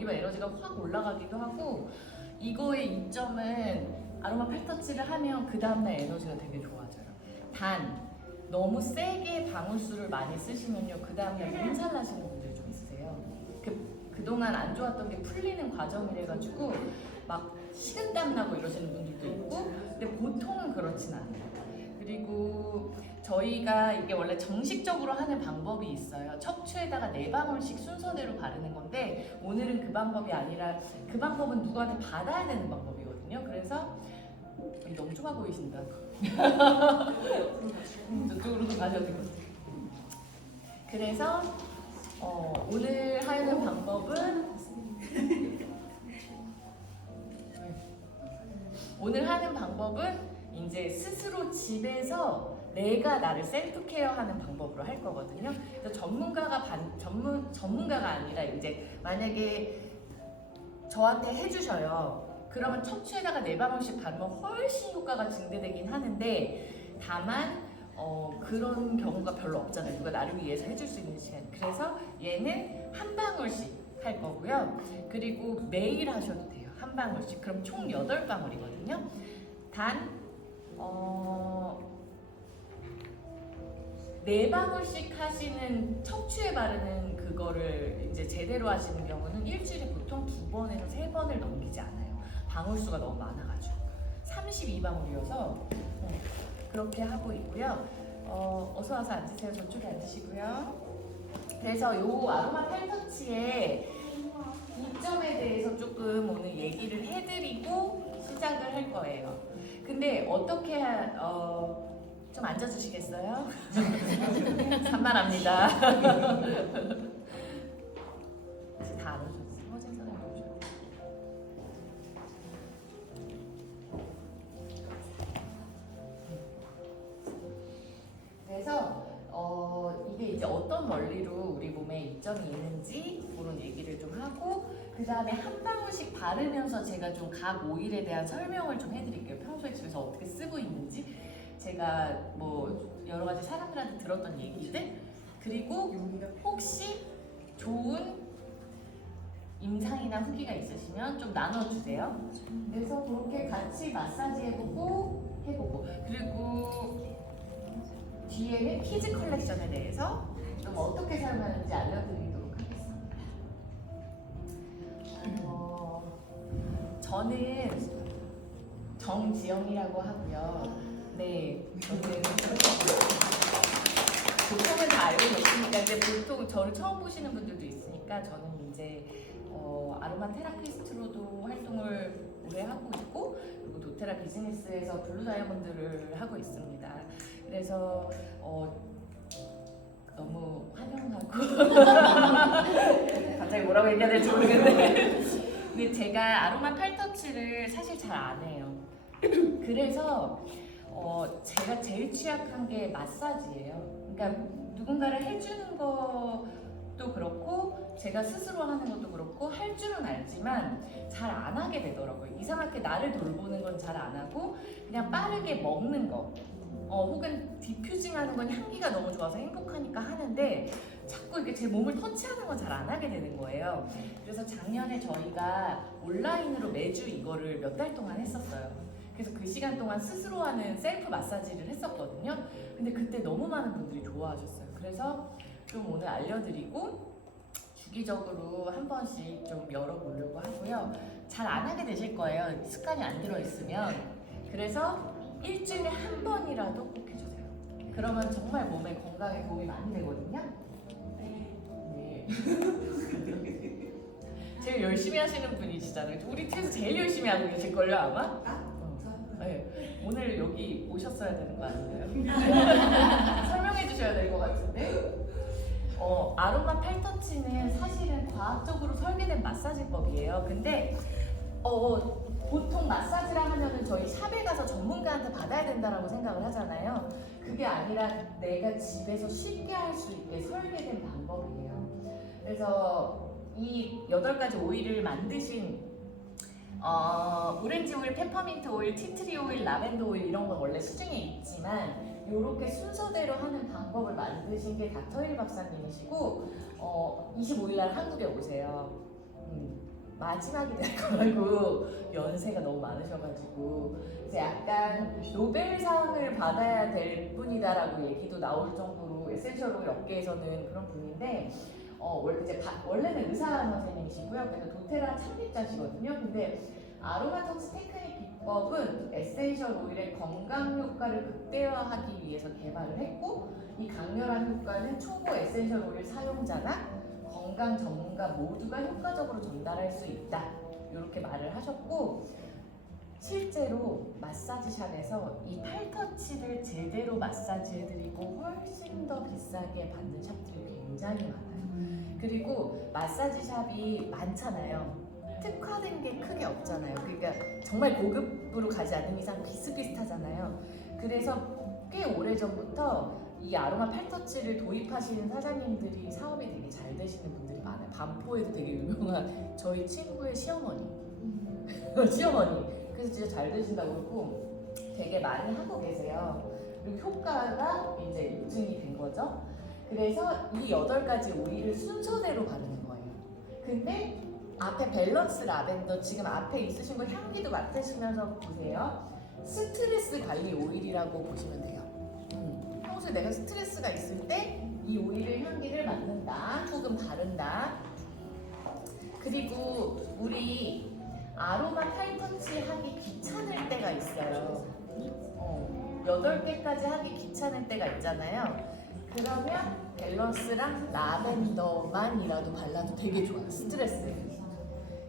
연기와 에너지가 확 올라가기도 하고, 이거의 이점은 아로마 팔터치를 하면 그 다음날 에너지가 되게 좋아져요. 단 너무 세게 방울수를 많이 쓰시면요, 그 다음날 몸살 나시는 분들이 좀 있으세요. 그동안 안 좋았던 게 풀리는 과정이래가지고 막 식은땀 나고 이러시는 분들도 있고, 근데 보통은 그렇진 않아요. 그리고 저희가 이게 원래 정식적으로 하는 방법이 있어요. 척추에다가 4방울씩 순서대로 바르는 건데, 오늘은 그 방법이 아니라, 그 방법은 누구한테 받아야 되는 방법이거든요. 그래서 너무 좁아 보이신다. 저쪽으로도 가셔도 되고. 그래서 오늘 하는 방법은 이제 스스로 집에서 내가 나를 셀프 케어하는 방법으로 할 거거든요. 그래서 전문가가 아니라 이제 만약에 저한테 해주셔요. 그러면 척추에다가 4방울씩 바르면 훨씬 효과가 증대되긴 하는데, 다만 그런 경우가 별로 없잖아요. 누가 나를 위해서 해줄 수 있는 시간. 그래서 얘는 한 방울씩 할 거고요. 그리고 매일 하셔도 돼요. 한 방울씩. 그럼 총 8방울이거든요. 단 4방울씩 하시는, 척추에 바르는 그거를 이제 제대로 하시는 경우는 일주일에 보통 2번에서 3번을 넘기지 않아요. 방울수가 너무 많아가지고 32방울이어서 그렇게 하고 있고요. 어서 와서 앉으세요. 저쪽에 앉으시고요. 그래서 요 아로마 팔터치의 이점에 대해서 조금 오늘 얘기를 해드리고 시작을 할 거예요. 근데 어떻게 좀 앉아주시겠어요? 산만합니다. 다 안 오셨어요. 허재 사람이 오셨어요. 그래서 이게 이제 어떤 원리로 우리 몸에 이점이 있는지 그런 얘기를 좀 하고, 그 다음에 한 방울씩 바르면서 제가 좀 각 오일에 대한 설명을 좀 해드릴게요. 평소에 집에서 어떻게 쓰고 있는지, 제가 뭐 여러 가지 사람들한테 들었던 얘기들, 그리고 혹시 좋은 임상이나 후기가 있으시면 좀 나눠주세요. 그래서 그렇게 같이 마사지 해보고 그리고 뒤에는 키즈 컬렉션에 대해서 좀 어떻게 사용하는지 알려드리도록 하겠습니다. 저는 정지영이라고 하고요. 네, 저는 보통은 다 알고 계시니까, 근데 보통 저를 처음 보시는 분들도 있으니까, 저는 이제 아로마 테라피스트로도 활동을 오래 하고 있고, 그리고 도테라 비즈니스에서 블루 다이아몬드를 하고 있습니다. 그래서 너무 환영하고 갑자기 뭐라고 얘기해야 될지 모르겠는데 근데 제가 아로마 팔터치를 사실 잘 안 해요. 그래서 제가 제일 취약한 게 마사지예요. 그러니까 누군가를 해주는 것도 그렇고 제가 스스로 하는 것도 그렇고 할 줄은 알지만 잘 안 하게 되더라고요. 이상하게 나를 돌보는 건 잘 안 하고 그냥 빠르게 먹는 거 혹은 디퓨징 하는 건 향기가 너무 좋아서 행복하니까 하는데 자꾸 이렇게 제 몸을 터치하는 건 잘 안 하게 되는 거예요. 그래서 작년에 저희가 온라인으로 매주 이거를 몇 달 동안 했었어요. 그래서 그 시간 동안 스스로 하는 셀프 마사지를 했었거든요. 근데 그때 너무 많은 분들이 좋아하셨어요. 그래서 좀 오늘 알려드리고 주기적으로 한 번씩 좀 열어보려고 하고요. 잘 안 하게 되실 거예요. 습관이 안 들어있으면. 그래서 일주일에 한 번이라도 꼭 해주세요. 그러면 정말 몸에 건강에 도움이 많이 되거든요. 네. 제일 열심히 하시는 분이시잖아요. 우리 팀에서 제일 열심히 하고 계실걸요 아마? 네. 오늘 여기 오셨어야 되는 거 아닌가요? 설명해 주셔야 될 것 같은데. 아로마 팔터치는 사실은 과학적으로 설계된 마사지법이에요. 근데 보통 마사지라 하면은 저희 샵에 가서 전문가한테 받아야 된다라고 생각을 하잖아요. 그게 아니라 내가 집에서 쉽게 할 수 있게 설계된 방법이에요. 그래서 이 8가지 오일을 만드신 오렌지 오일, 페퍼민트 오일, 티트리 오일, 라벤더 오일 이런 건 원래 시중에 있지만 이렇게 순서대로 하는 방법을 만드신 게 닥터힐 박사님이시고 25일 날 한국에 오세요. 마지막이 될 거라고 연세가 너무 많으셔가지고 이제 약간 노벨상을 받아야 될 분이다라고 얘기도 나올 정도로 에센셜 오일 업계에서는 그런 분인데 원래는 의사 선생님이시고요. 그래서 도테라 창립자시거든요. 근데 아로마 터치 테크닉 기법은 에센셜 오일의 건강 효과를 극대화하기 위해서 개발을 했고, 이 강렬한 효과는 초보 에센셜 오일 사용자나 건강 전문가 모두가 효과적으로 전달할 수 있다, 이렇게 말을 하셨고, 실제로 마사지샵에서 이 팔터치를 제대로 마사지해드리고 훨씬 더 비싸게 받는 샵들이 굉장히 많아요. 그리고 마사지샵이 많잖아요. 특화된 게 크게 없잖아요. 그러니까 정말 고급으로 가지 않는 이상 비슷비슷하잖아요. 그래서 꽤 오래전부터 이 아로마 팔터치를 도입하시는 사장님들이 사업이 되게 잘 되시는 분들이 많아요. 반포에도 되게 유명한 저희 친구의 시어머니. 시어머니. 그래서 진짜 잘 되신다고 그러고 되게 많이 하고 계세요. 그리고 효과가 이제 입증이 된 거죠. 그래서 이 8가지 오일을 순서대로 바르는 거예요. 근데 앞에 밸런스 라벤더, 지금 앞에 있으신 거 향기도 맡으시면서 보세요. 스트레스 관리 오일이라고 보시면 돼요. 평소에 내가 스트레스가 있을 때 이 오일을 향기를 맡는다 혹은 바른다. 그리고 우리 아로마 팔터치 하기 귀찮을 때가 있어요. 8개까지 하기 귀찮을 때가 있잖아요. 그러면 밸런스랑 라벤더만이라도 발라도 되게 좋아요. 스트레스.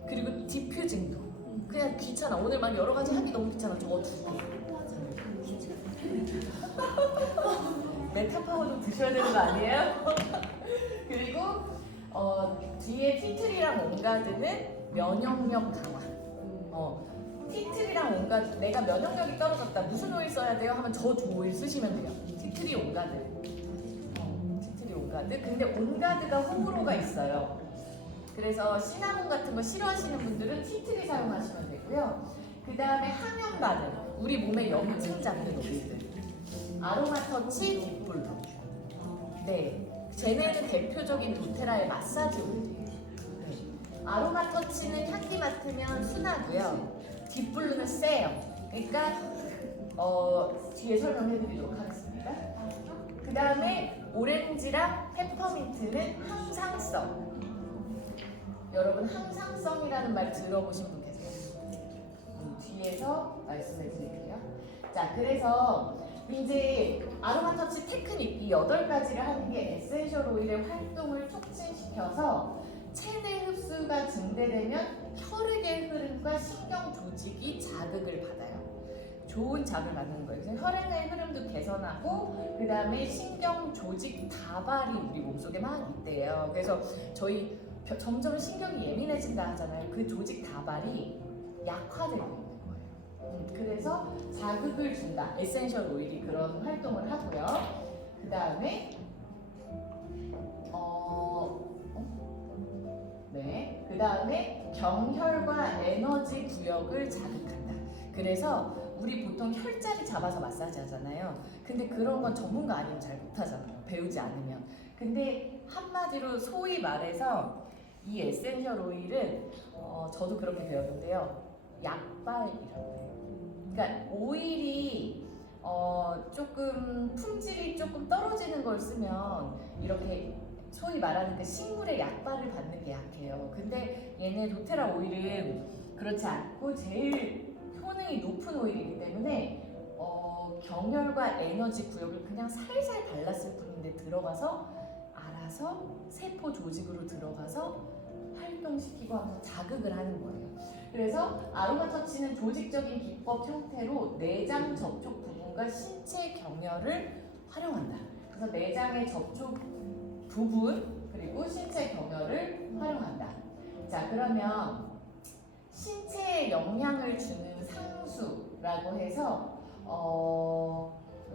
그리고 디퓨징도 그냥 귀찮아. 오늘 막 여러 가지 하기 너무 귀찮아. 저거 주고. 메타파워 좀 드셔야 되는 거 아니에요? 그리고 뒤에 티트리랑 온가드는 면역력 강화. 티트리랑 온가드, 내가 면역력이 떨어졌다, 무슨 오일 써야 돼요? 하면 저 두 오일 쓰시면 돼요. 티트리 온가드. 티트리 온가드. 근데 온가드가 호불호가 있어요. 그래서 시나몬 같은 거 싫어하시는 분들은 티트리 사용하시면 되고요. 그 다음에 항염바른, 우리 몸에 염증 잡는 오일들. 아로마 터치 딥블루. 네, 쟤네는 대표적인 도테라의 마사지 오일이에요. 네. 아로마 터치는 향기 맡으면 순하고요. 딥블루는 세요. 그러니까 뒤에 설명해드리도록 하겠습니다. 그 다음에 오렌지랑 페퍼민트는 항상성. 여러분 항상성이라는 말 들어보신 분 계세요? 뒤에서 말씀해 드릴게요. 자, 그래서 이제 아로마 터치 테크닉 이 8가지를 하는 게 에센셜 오일의 활동을 촉진시켜서 체내 흡수가 증대되면 혈액의 흐름과 신경 조직이 자극을 받아요. 좋은 자극을 받는 거예요. 그래서 혈액의 흐름도 개선하고 그 다음에 신경 조직 다발이 우리 몸속에 막 있대요. 그래서 저희 점점 신경이 예민해진다 하잖아요. 그 조직 다발이 약화되고 있는 거예요. 그래서 자극을 준다. 에센셜 오일이 그런 활동을 하고요. 그 다음에 네, 그 다음에 경혈과 에너지 구역을 자극한다. 그래서 우리 보통 혈자리 잡아서 마사지 하잖아요. 근데 그런 건 전문가 아니면 잘 못하잖아요. 배우지 않으면. 근데 한마디로 소위 말해서 이 에센셜 오일은 저도 그렇게 배웠는데요. 약발이라고 해요. 그러니까 오일이 조금 품질이 조금 떨어지는 걸 쓰면 이렇게 소위 말하는 그 식물의 약발을 받는 게 약해요. 근데 얘네 도테라 오일은 그렇지 않고 제일 효능이 높은 오일이기 때문에 경혈과 에너지 구역을 그냥 살살 발랐을 뿐인데 들어가서 알아서 세포 조직으로 들어가서 활동시키고 하면서 자극을 하는 거예요. 그래서 아로마 터치는 조직적인 기법 형태로 내장 접촉 부분과 신체 경혈을 활용한다. 그래서 내장의 접촉 부분 그리고 신체 경혈을 활용한다. 자, 그러면 신체에 영향을 주는 상수라고 해서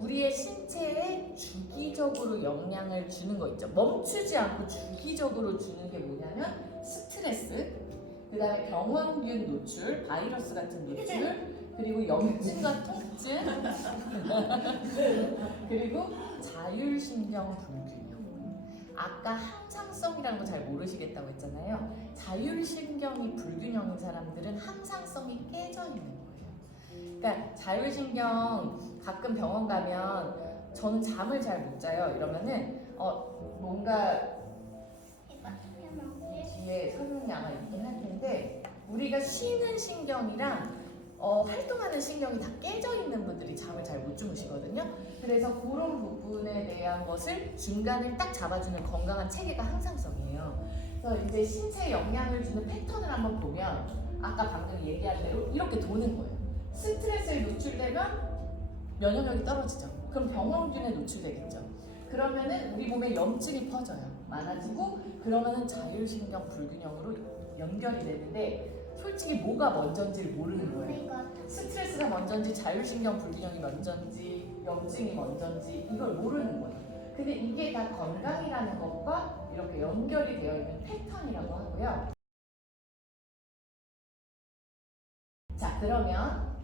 우리의 신체에 주기적으로 영향을 주는 거 있죠. 멈추지 않고 주기적으로 주는 게 뭐냐면 스트레스, 그 다음에 병원균 노출, 바이러스 같은 노출, 그리고 염증과 통증, 그리고 자율신경 불균형. 아까 항상성이라는 거 잘 모르시겠다고 했잖아요. 자율신경이 불균형인 사람들은 항상성이 깨져 있는 거예요. 그러니까 자율신경 가끔 병원 가면 저는 잠을 잘 못 자요. 이러면은 뭔가 뒤에 설명이 아마 있긴 할 텐데 우리가 쉬는 신경이랑 활동하는 신경이 다 깨져 있는 분들이 잠을 잘 못 주무시거든요. 그래서 그런 부분에 대한 것을 중간을 딱 잡아주는 건강한 체계가 항상성이에요. 그래서 이제 신체에 영향을 주는 패턴을 한번 보면 아까 방금 얘기한 대로 이렇게 도는 거예요. 스트레스에 노출되면 면역력이 떨어지죠. 그럼 병원균에 노출되겠죠. 그러면은 우리 몸에 염증이 퍼져요. 많아지고 그러면은 자율신경 불균형으로 연결이 되는데 솔직히 뭐가 먼저인지를 모르는 거예요. 스트레스가 먼저인지 자율신경 불균형이 먼저인지 염증이 먼저인지 이걸 모르는 거예요. 근데 이게 다 건강이라는 것과 이렇게 연결이 되어 있는 패턴이라고 하고요. 자, 그러면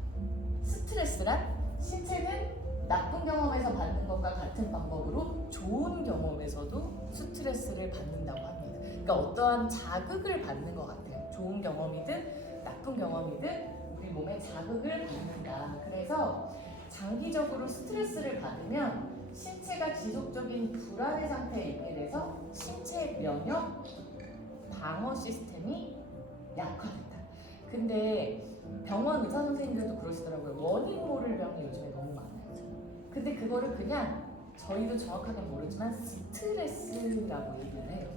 스트레스란 신체는 나쁜 경험에서 받는 것과 같은 방법으로 좋은 경험에서도 스트레스를 받는다고 합니다. 그러니까 어떠한 자극을 받는 것 같아요. 좋은 경험이든 나쁜 경험이든 우리 몸에 자극을 받는다. 그래서 장기적으로 스트레스를 받으면 신체가 지속적인 불안의 상태에 있게 돼서 신체 면역 방어 시스템이 약화된다. 근데 병원 의사 선생님들도 그러시더라고요. 원인 모를 병이 요즘에 너무 많아요. 근데 그거를 그냥 저희도 정확하게 모르지만 스트레스라고 얘기를 해요.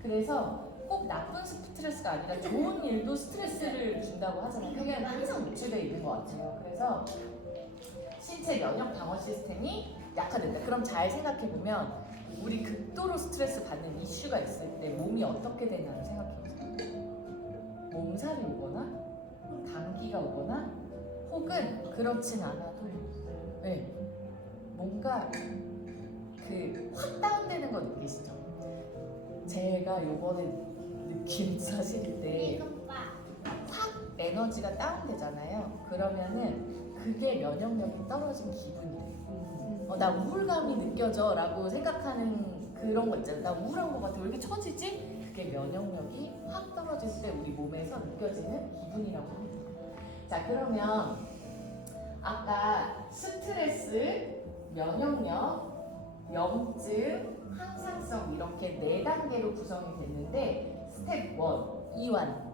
그래서 꼭 나쁜 스트레스가 아니라 좋은 일도 스트레스를 준다고 하잖아요. 그게 항상 노출되어 있는 것 같아요. 그래서 신체 면역 방어 시스템이 약화된다. 그럼 잘 생각해보면 우리 극도로 스트레스 받는 이슈가 있을 때 몸이 어떻게 되냐를 생각해보세요. 몸살이 오거나 감기가 오거나 혹은 그렇진 않아도 뭔가 확 다운되는 거 느끼시죠? 제가 요번에 느낀 사실인데 확 에너지가 다운되잖아요. 그러면은 그게 면역력이 떨어진 기분이래요. 나 우울감이 느껴져 라고 생각하는 그런 거 있잖아요. 나 우울한 거 같아. 왜 이렇게 처지지? 그게 면역력이 확 떨어질 때 우리 몸에서 느껴지는 기분이라고 합니다. 자, 그러면 아까 스트레스, 면역력, 염증, 항상성 이렇게 4단계로 구성이 됐는데 스텝 1, 이완.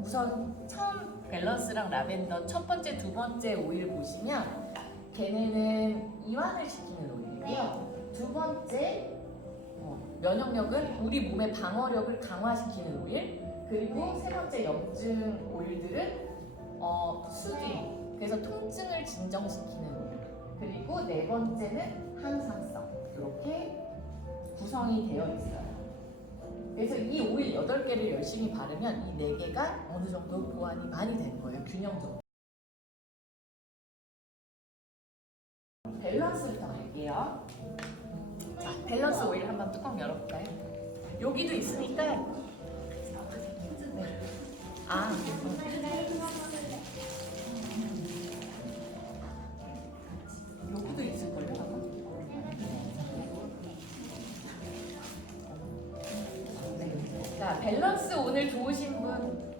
우선 처음 밸런스랑 라벤더 첫 번째, 두 번째 오일 보시면 걔네는 이완을 시키는 오일이고요. 두 번째 면역력은 우리 몸의 방어력을 강화시키는 오일. 그리고 세 번째 염증 오일들은 수딩, 그래서 통증을 진정시키는 오일. 그리고 네 번째는 항상성. 이렇게 구성이 되어 있어요. 그래서 이 오일 8개를 열심히 바르면 이 4개가 어느 정도 보완이 많이 되는 거예요. 균형적으로. 밸런스부터 갈게요. 자, 밸런스 오일 한번 뚜껑 열어볼까요? 여기도 있으니까. 네. 여기도 있을걸요, 아마? 네. 자, 밸런스 오늘 좋으신 분.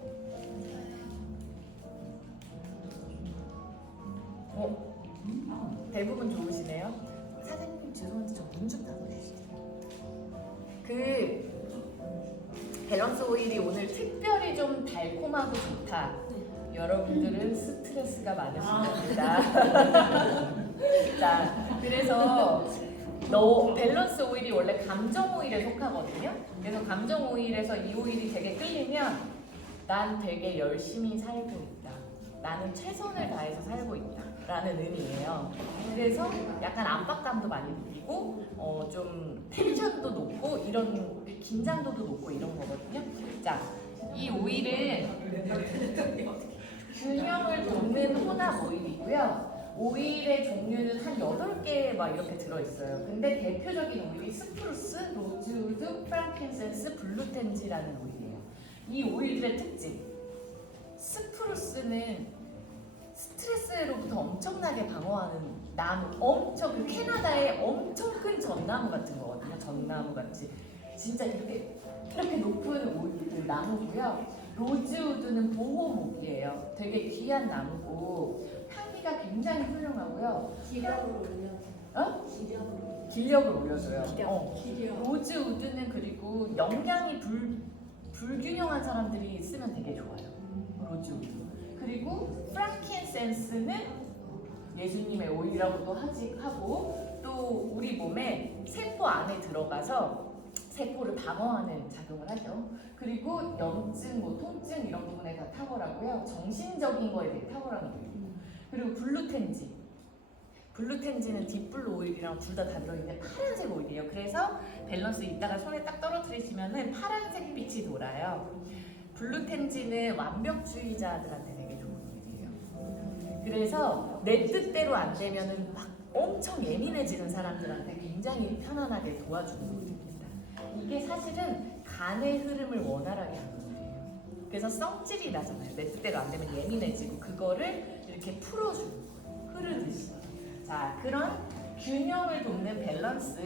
대부분 좋으시네요. 사장님 죄송한데 저 문 좀 닫아주시죠. 밸런스 오일이 오늘 특별히 좀 달콤하고 좋다. 여러분들은 스트레스가 많으신 겁니다. 자, 그래서 밸런스 오일이 원래 감정 오일에 속하거든요. 그래서 감정 오일에서 이 오일이 되게 끌리면 난 되게 열심히 살고 있다. 나는 최선을 다해서 살고 있다. 라는 의미예요. 그래서 약간 압박감도 많이 느끼고 좀 텐션도 높고 이런 긴장도도 높고 이런 거거든요. 자, 이 오일은 균형을 돕는 혼합 오일이고요. 오일의 종류는 한 8개 막 이렇게 들어있어요. 근데 대표적인 오일이 스프루스, 로즈우드, 프랑킨센스, 블루텐지라는 오일이에요. 이 오일들의 특징. 스프루스는 스트레스로부터 엄청나게 방어하는 나무, 엄청 캐나다의 엄청 큰 전나무 같은 거거든요. 전나무 같이 진짜 이렇게 이렇게 높은 나무고요. 로즈우드는 보호목이에요. 되게 귀한 나무고 향기가 굉장히 훌륭하고요. 기력을 올려. 어? 기력을. 기력을 올려줘요. 기력. 로즈우드는 그리고 영양이 불균형한 사람들이 쓰면 되게 좋아요. 로즈우드. 그리고 프랑킨센스는 예수님의 오일이라고도 하고 또 우리 몸에 세포 안에 들어가서 세포를 방어하는 작용을 하죠. 그리고 염증, 뭐 통증 이런 부분에 다 탁월하고요. 정신적인 거에 되게 탁월한 거예요. 그리고 블루텐지는 딥블루 오일이랑 둘 다 들어있는 파란색 오일이에요. 그래서 밸런스 이따가 손에 딱 떨어뜨리시면은 파란색 빛이 돌아요. 블루텐지는 완벽주의자들한테 되게 좋은 오일이에요. 그래서 내 뜻대로 안 되면은 막 엄청 예민해지는 사람들한테 굉장히 편안하게 도와주는 오일입니다. 이게 사실은 간의 흐름을 원활하게 하는 거예요. 그래서 성질이 나잖아요. 내 뜻대로 안 되면 예민해지고 그거를 이렇게 풀어주는 거예요. 흐르듯이. 자, 그런 균형을 돕는 밸런스.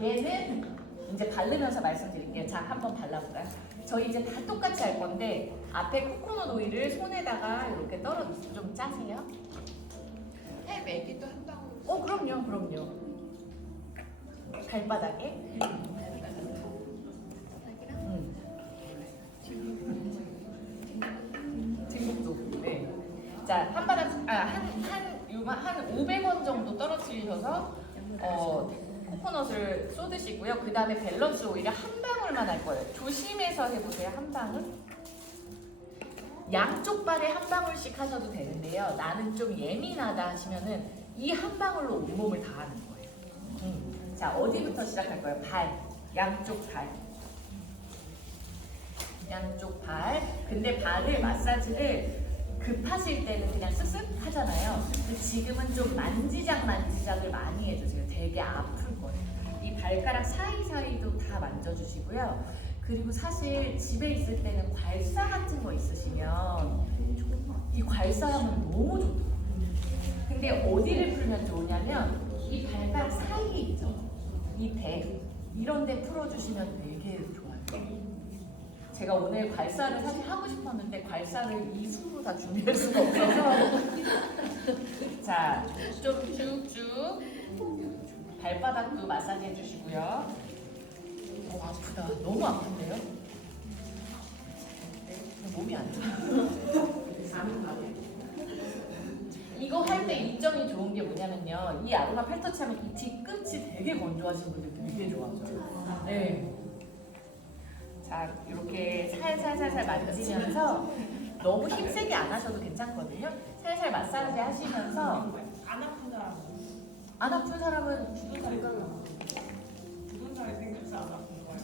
얘는 이제 바르면서 말씀드릴게요. 자, 한번 발라볼까요? 저희 이제 다 똑같이 할 건데 앞에 코코넛 오일을 손에다가 이렇게 좀 짜세요. 해 매기도 한 방울. 그럼요. 발바닥에. 뒷목도. 네. 자, 한 500원 정도 떨어뜨리셔서 코코넛을 쏟으시고요. 그 다음에 밸런스 오일을 한 방울만 할 거예요. 조심해서 해보세요. 한 방울. 양쪽 발에 한 방울씩 하셔도 되는데요. 나는 좀 예민하다 하시면은 이 한 방울로 온몸을 다 하는 거예요. 자, 어디부터 시작할 거예요? 양쪽 발. 근데 발을 마사지를 급하실 때는 그냥 쓱쓱 하잖아요. 근데 지금은 좀 만지작을 많이 해주세요. 되게 아플 거예요. 이 발가락 사이사이도 다 만져주시고요. 그리고 사실 집에 있을 때는 괄사 같은 거 있으시면 이 괄사하면 너무 좋더라고요. 근데 어디를 풀면 좋으냐면 이 발가락 사이에 있죠. 이 대 이런 데 풀어주시면 되게 좋아요. 제가 오늘 괄사를 사실 하고 싶었는데 괄사를 이 수로 다 준비할 수가 없어서 자, 좀 쭉쭉 발바닥도 마사지 해주시고요. 아프다. 너무 아픈데요? 몸이 안 좋아요. 이거 할 때 이점이 좋은 게 뭐냐면요. 이 아로마 팔터치 하면 이 뒤끝이 되게 건조하신 분들 되게 좋아져요. 네. 자, 이렇게 살살 만지면서 너무 힘세게 안 하셔도 괜찮거든요. 살살 마사지 하시면서 안 아픈 사람은 죽은 살이 생겨서 안 아픈 거예요?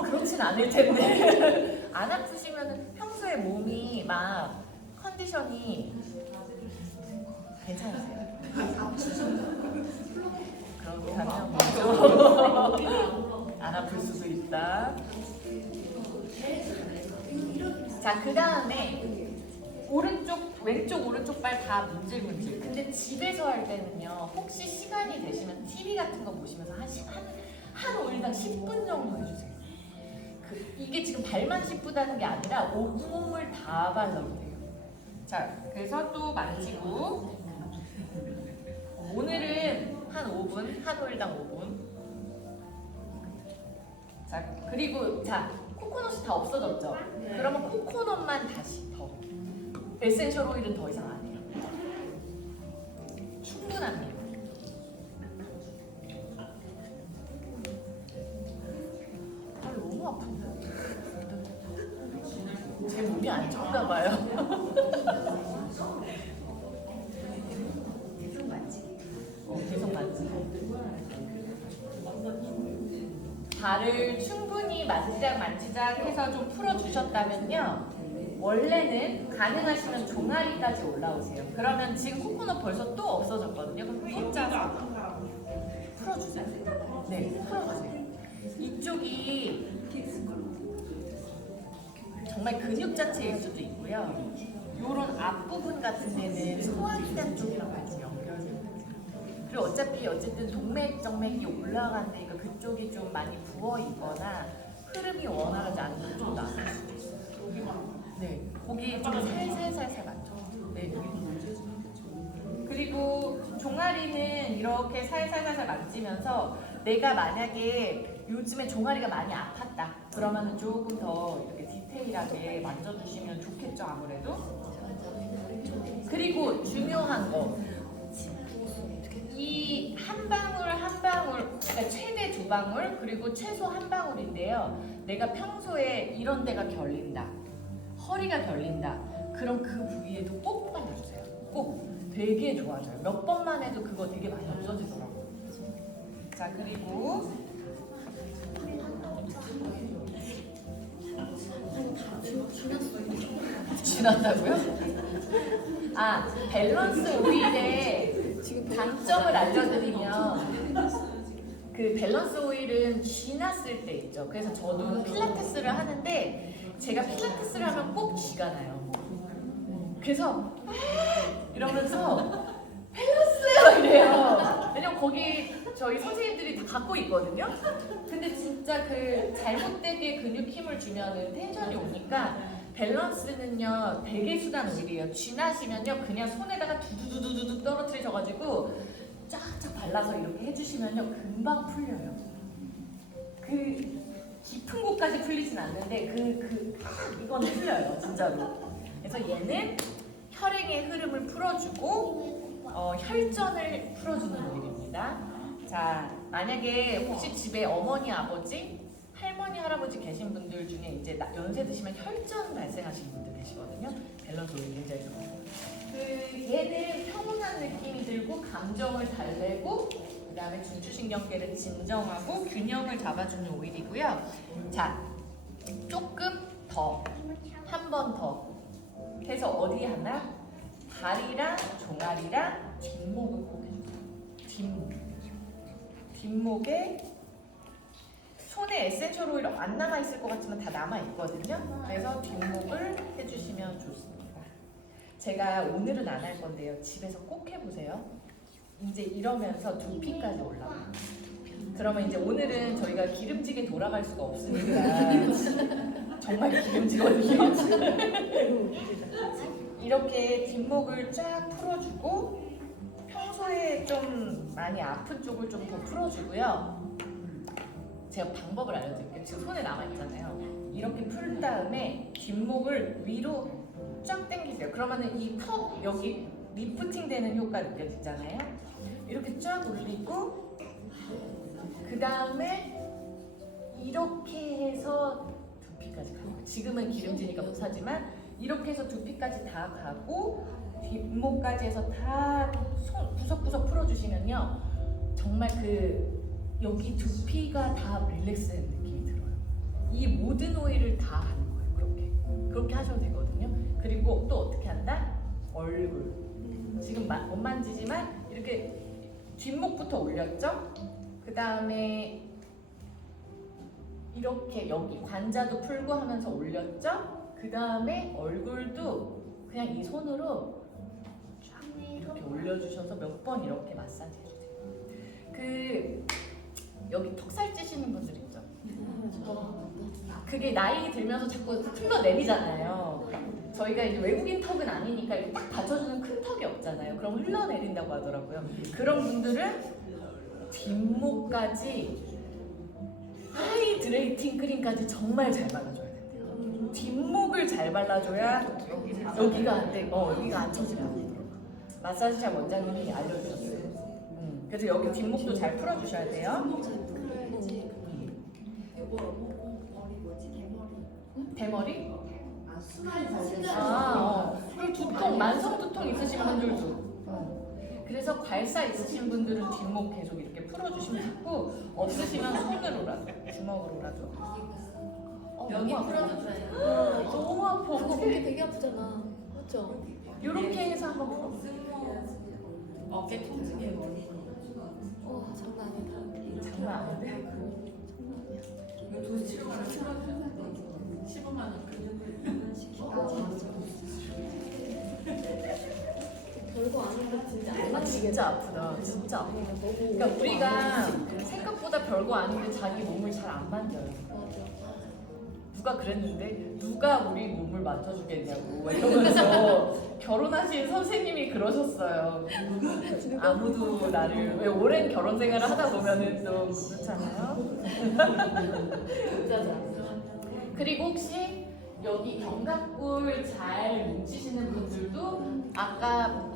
그렇진 않을 텐데 안 아프시면 평소에 몸이 막 컨디션이 괜찮으세요? 그렇다면 안 아플 수도 있다. 자, 그 다음에 왼쪽 오른쪽 발 다 문질문질. 근데 집에서 할 때는요, 혹시 시간이 되시면 TV 같은 거 보시면서 한 오일당 10분 정도 해주세요. 이게 지금 발만 씹다는 게 아니라 온몸을 다 발라도 돼요. 자, 그래서 또 만지고 오늘은 한 5분, 한 오일당 5분. 자, 그리고 자, 코코넛이 다 없어졌죠? 그러면 코코넛만 다시 더. 에센셜 오일은 더 이상 안 해요. 충분합니다. 너무 아픈데? 제 몸이 안 좋은가 봐요. 계속 만지고. 발을 충분히 만지작 해서 좀 풀어주셨다면요. 원래는 가능하시면 종아리까지 올라오세요. 그러면 지금 코코넛 벌써 또 없어졌거든요. 그럼 또 짜서 풀어주세요. 네, 풀어주세요. 이쪽이 정말 근육 자체일 수도 있고요. 요런 앞부분 같은 데는 소화기관 쪽이랑 같이 연결돼요. 그리고 어쨌든 동맥, 정맥이 올라가는데 이거 안쪽이 좀 많이 부어 있거나 흐름이 원활하지 않은 게 좀 나쁠 수도 있어요. 네, 거기 좀 살살살살 만져. 네. 그리고 종아리는 이렇게 살살살살 만지면서 내가 만약에 요즘에 종아리가 많이 아팠다 그러면은 조금 더 이렇게 디테일하게 만져주시면 좋겠죠, 아무래도. 그리고 중요한 거, 이 한 방울 한 방울, 그러니까 최대 2방울 그리고 최소 1방울인데요. 내가 평소에 이런 데가 결린다, 허리가 결린다, 그럼 그 부위에도 꼭 발라주세요. 꼭. 되게 좋아져요. 몇 번만 해도 그거 되게 많이 없어지더라고요. 자, 그리고 지났다고요? 아, 밸런스 오일의 단점을 알려드리면, 그 밸런스 오일은 쥐났을 때 있죠. 그래서 저도 필라테스를 하는데 제가 필라테스를 하면 꼭 쥐가 나요. 그래서 이러면서 밸런스 이래요. 왜냐면 거기 저희 선생님들이 다 갖고 있거든요. 근데 진짜 그 잘못되게 근육 힘을 주면은 텐션이 오니까 밸런스는요 되게 순한 오일이에요. 쥐나시면요 그냥 손에다가 두두두두두 떨어뜨리셔가지고 쫙쫙 발라서 이렇게 해주시면요 금방 풀려요. 그 깊은 곳까지 풀리진 않는데 이건 풀려요 진짜로. 그래서 얘는 혈행의 흐름을 풀어주고 혈전을 풀어주는 오일입니다. 자, 만약에 혹시 집에 어머니, 아버지, 할머니, 할아버지 계신 분들 중에 이제 연세 드시면 혈전 발생하시는 분들 계시거든요. 밸런스 오일 굉장히 좋아요. 얘는 평온한 느낌이 들고 감정을 달래고 그 다음에 중추신경계를 진정하고 균형을 잡아주는 오일이고요. 자, 조금 더, 한 번 더 해서 어디 하나? 다리랑 종아리랑 뒷목을 꼭 해주세요. 뒷목에 손에 에센셜 오일 안 남아있을 것 같지만 다 남아있거든요. 그래서 뒷목을 해주시면 좋습니다. 제가 오늘은 안 할 건데요. 집에서 꼭 해보세요. 이제 이러면서 두피까지 올라와요. 그러면 이제 오늘은 저희가 기름지게 돌아갈 수가 없으니까 정말 기름지거든요. 이렇게 뒷목을 쫙 풀어주고 평소에 좀 많이 아픈 쪽을 좀 더 풀어주고요. 제가 방법을 알려드릴게요. 지금 손에 남아있잖아요. 이렇게 풀 다음에 뒷목을 위로 쫙 당기세요. 그러면은 이 턱 여기 리프팅 되는 효과 느껴지잖아요. 이렇게 쫙 올리고 그 다음에 이렇게 해서 두피까지 가요. 지금은 기름지니까 못하지만 이렇게 해서 두피까지 다 가고 뒷목까지 해서 다 손 구석구석 풀어주시면요 정말 여기 두피가 다 릴렉스된 느낌이 들어요. 이 모든 오일을 다 하는 거예요. 그렇게 하셔도 되거든요. 그리고 또 어떻게 한다? 얼굴 지금 못 만지지만 이렇게 뒷목부터 올렸죠? 그 다음에 이렇게 여기 관자도 풀고 하면서 올렸죠? 그 다음에 얼굴도 그냥 이 손으로 쫙 이렇게 올려주셔서 몇 번 이렇게 마사지 해주세요. 여기 턱살 찌시는 분들 있죠? 그게 나이 들면서 자꾸 흘러내리잖아요. 저희가 이제 외국인 턱은 아니니까 이렇게 딱 받쳐주는 큰 턱이 없잖아요. 그럼 흘러내린다고 하더라고요. 그런 분들은 뒷목까지 하이드레이팅 크림까지 정말 잘 발라줘야 된대요. 뒷목을 잘 발라줘야 여기가 안 돼. 여기가 안 처지면 마사지샵 원장님이 알려주셨어요. 그래서 여기 뒷목도 잘 풀어주셔야 돼요. 대머리? 그리고 두통, 만성 두통 있으신 분들도. 그래서 괄사 있으신 분들은 뒷목 계속 이렇게 풀어주시면 좋고 없으시면 손으로라도 주먹으로라도. 여기 너무 아파. 풀어줘요. 너무 아파. 그거 거기 되게 아프잖아. 그렇죠? 이렇게 해서 한번 풀어보세요. 어깨 통증에 장난 아니다. 장난 아닌데? 이거 도시 치료가 15만 원. 별거 아닌데 진짜 안 아 맞추겠다. 진짜 아프다. 진짜 아프다. 너무. 그러니까 우리가 생각보다 별거 아닌데 자기 몸을 잘 안 만져요. 맞아. 누가 그랬는데 누가 우리 몸을 만져주겠냐고 막 이러면서 결혼하신 선생님이 그러셨어요. 아무도 나를 왜 오랜 결혼 생활을 하다 보면은 또 그렇잖아요. 그리고 혹시 여기 견갑골 잘 뭉치시는 분들도 아까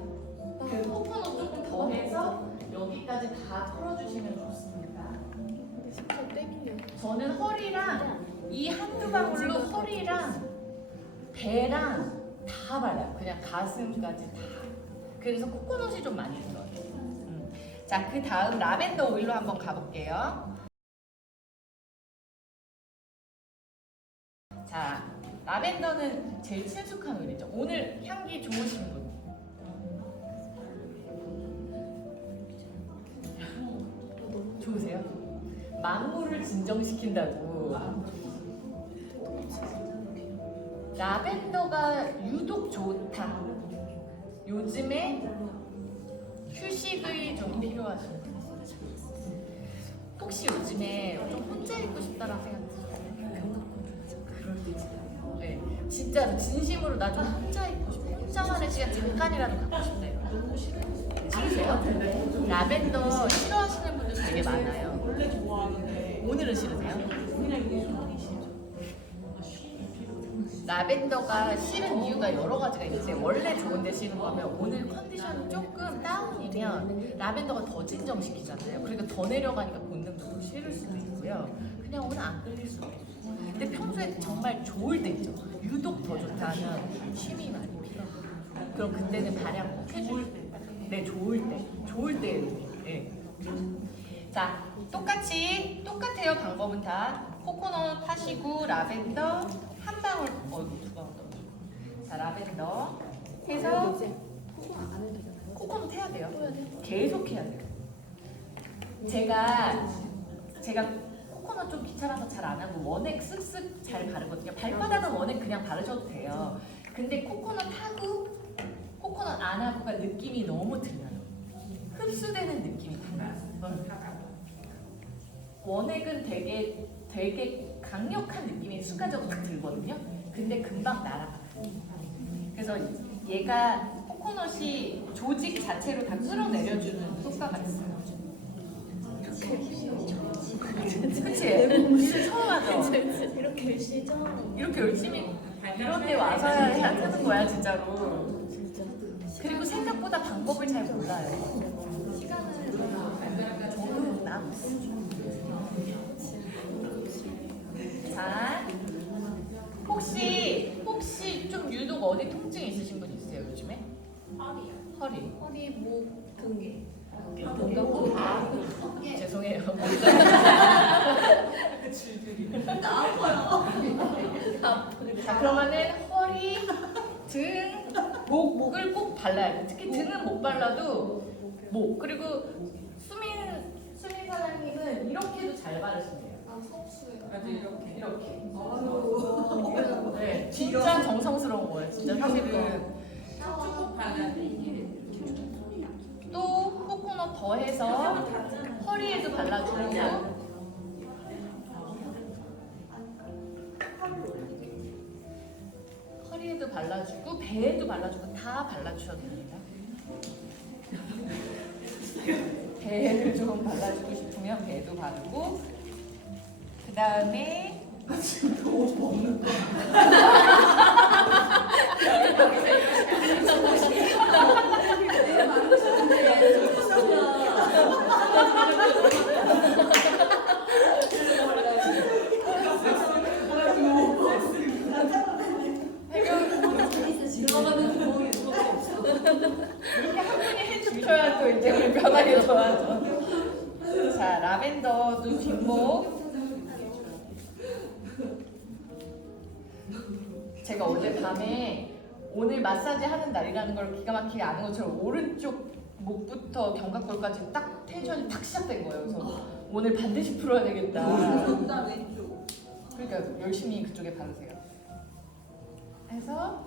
그 코코넛 조금 더 해서 여기까지 다 털어주시면 좋습니다. 근데 진짜 땡기네. 저는 허리랑 이 한두 방울로 허리랑 배랑 다 발라요. 그냥 가슴까지 다. 그래서 코코넛이 좀 많이 들어요. 자, 그 다음 라벤더 오일로 한번 가볼게요. 자, 라벤더는 제일 친숙한 오일이죠. 오늘 향기 좋으신 분. 좋으세요? 만물을 진정시킨다고. 라벤더가 유독 좋다. 요즘에 휴식이 좀 필요하신 분. 혹시 요즘에 좀 혼자 있고 싶다라는 생각 드세요? 그럴 때 있어요. 네, 진짜로 진심으로 나 좀 혼자 있고 싶어. 혼자만의 시간 잠깐이라도 갖고 싶다. 너무 싫으세요? 라벤더 싫어하시는 분들 되게 많아요. 원래 좋아하는데 오늘은 싫으세요? 그냥 이게 하기 싫어. 라벤더가 싫은 이유가 여러 가지가 있는데 원래 좋은데 싫은 거면 오늘 컨디션이 조금 다운이면 라벤더가 더 진정시키잖아요. 그러니까 더 내려가니까 본능도 싫을 수도 있고요. 그냥 오늘 안 끌릴 수도 있고. 근데 평소에 정말 좋을 때 있죠. 유독 더 좋다면 쉼이 많이 필요해요. 그럼 그때는 발향 꼭 해줄 때. 네, 좋을 때. 좋을 때. 네. 자, 똑같아요. 방법은 다. 코코넛 하시고 라벤더 한 방울, 두 방울 넣어주고. 자, 라벤더 해서 코코넛 안 해도 되잖아요. 코코넛 해야 돼요. 또 해야 돼? 계속 해야 돼요. 제가 코코넛 좀 귀찮아서 잘 안 하고 원액 쓱쓱 잘 바르거든요. 발바닥은 원액 그냥 바르셔도 돼요. 근데 코코넛 하고 코코넛 안 하고가 느낌이 너무 틀려요. 흡수되는 느낌이 달라요. 원액은 되게 강력한 느낌이 순간적으로 딱 들거든요. 근데 금방 날아가요. 그래서 얘가 코코넛이 조직 자체로 다 끌어내려주는 효과가 있어요. 그치? 오늘 처음 하죠? 이렇게 시죠. 이렇게 열심히 이런 데 와서야 해야 하는 거야 진짜로. 진짜. 그리고 생각보다 방법을 잘 몰라요. 시간을 저도 나. 자, 혹시 좀 유독 어디 통증 있으신 분 있으세요 요즘에? 허리. 허리, 목, 등. 뭔가 죄송해요. 자, 그러면은 허리, 등, 목을 꼭 발라야 돼. 특히 등은 못 발라도 목. 그리고 수민 사장님은 이렇게도 잘 바르신대요. 아, 속수에. 아주 이렇게. 네, 진짜 정성스러운 거예요. 진짜 사실은 쭉 발라야 돼 이게. 또 코코넛 더해서 허리에도 발라주고. 허리에도 발라주고 배에도 발라주고 다 발라주셔도 됩니다. 배를 좀 발라주고 싶으면 배도 바르고 그 다음에 이렇게 한 분이 해주셔야 또 이제 우리 편하게 좋아하죠. 자, 라벤더도 뒷목. 제가 어젯밤에 오늘 마사지 하는 날이라는 걸 기가 막히게 아는 것처럼 오른쪽 목부터 견갑골까지 딱 텐션이 탁 시작된 거예요. 그래서 오늘 반드시 풀어야 되겠다. 나 왼쪽. 그러니까 열심히 그쪽에 바르세요. 해서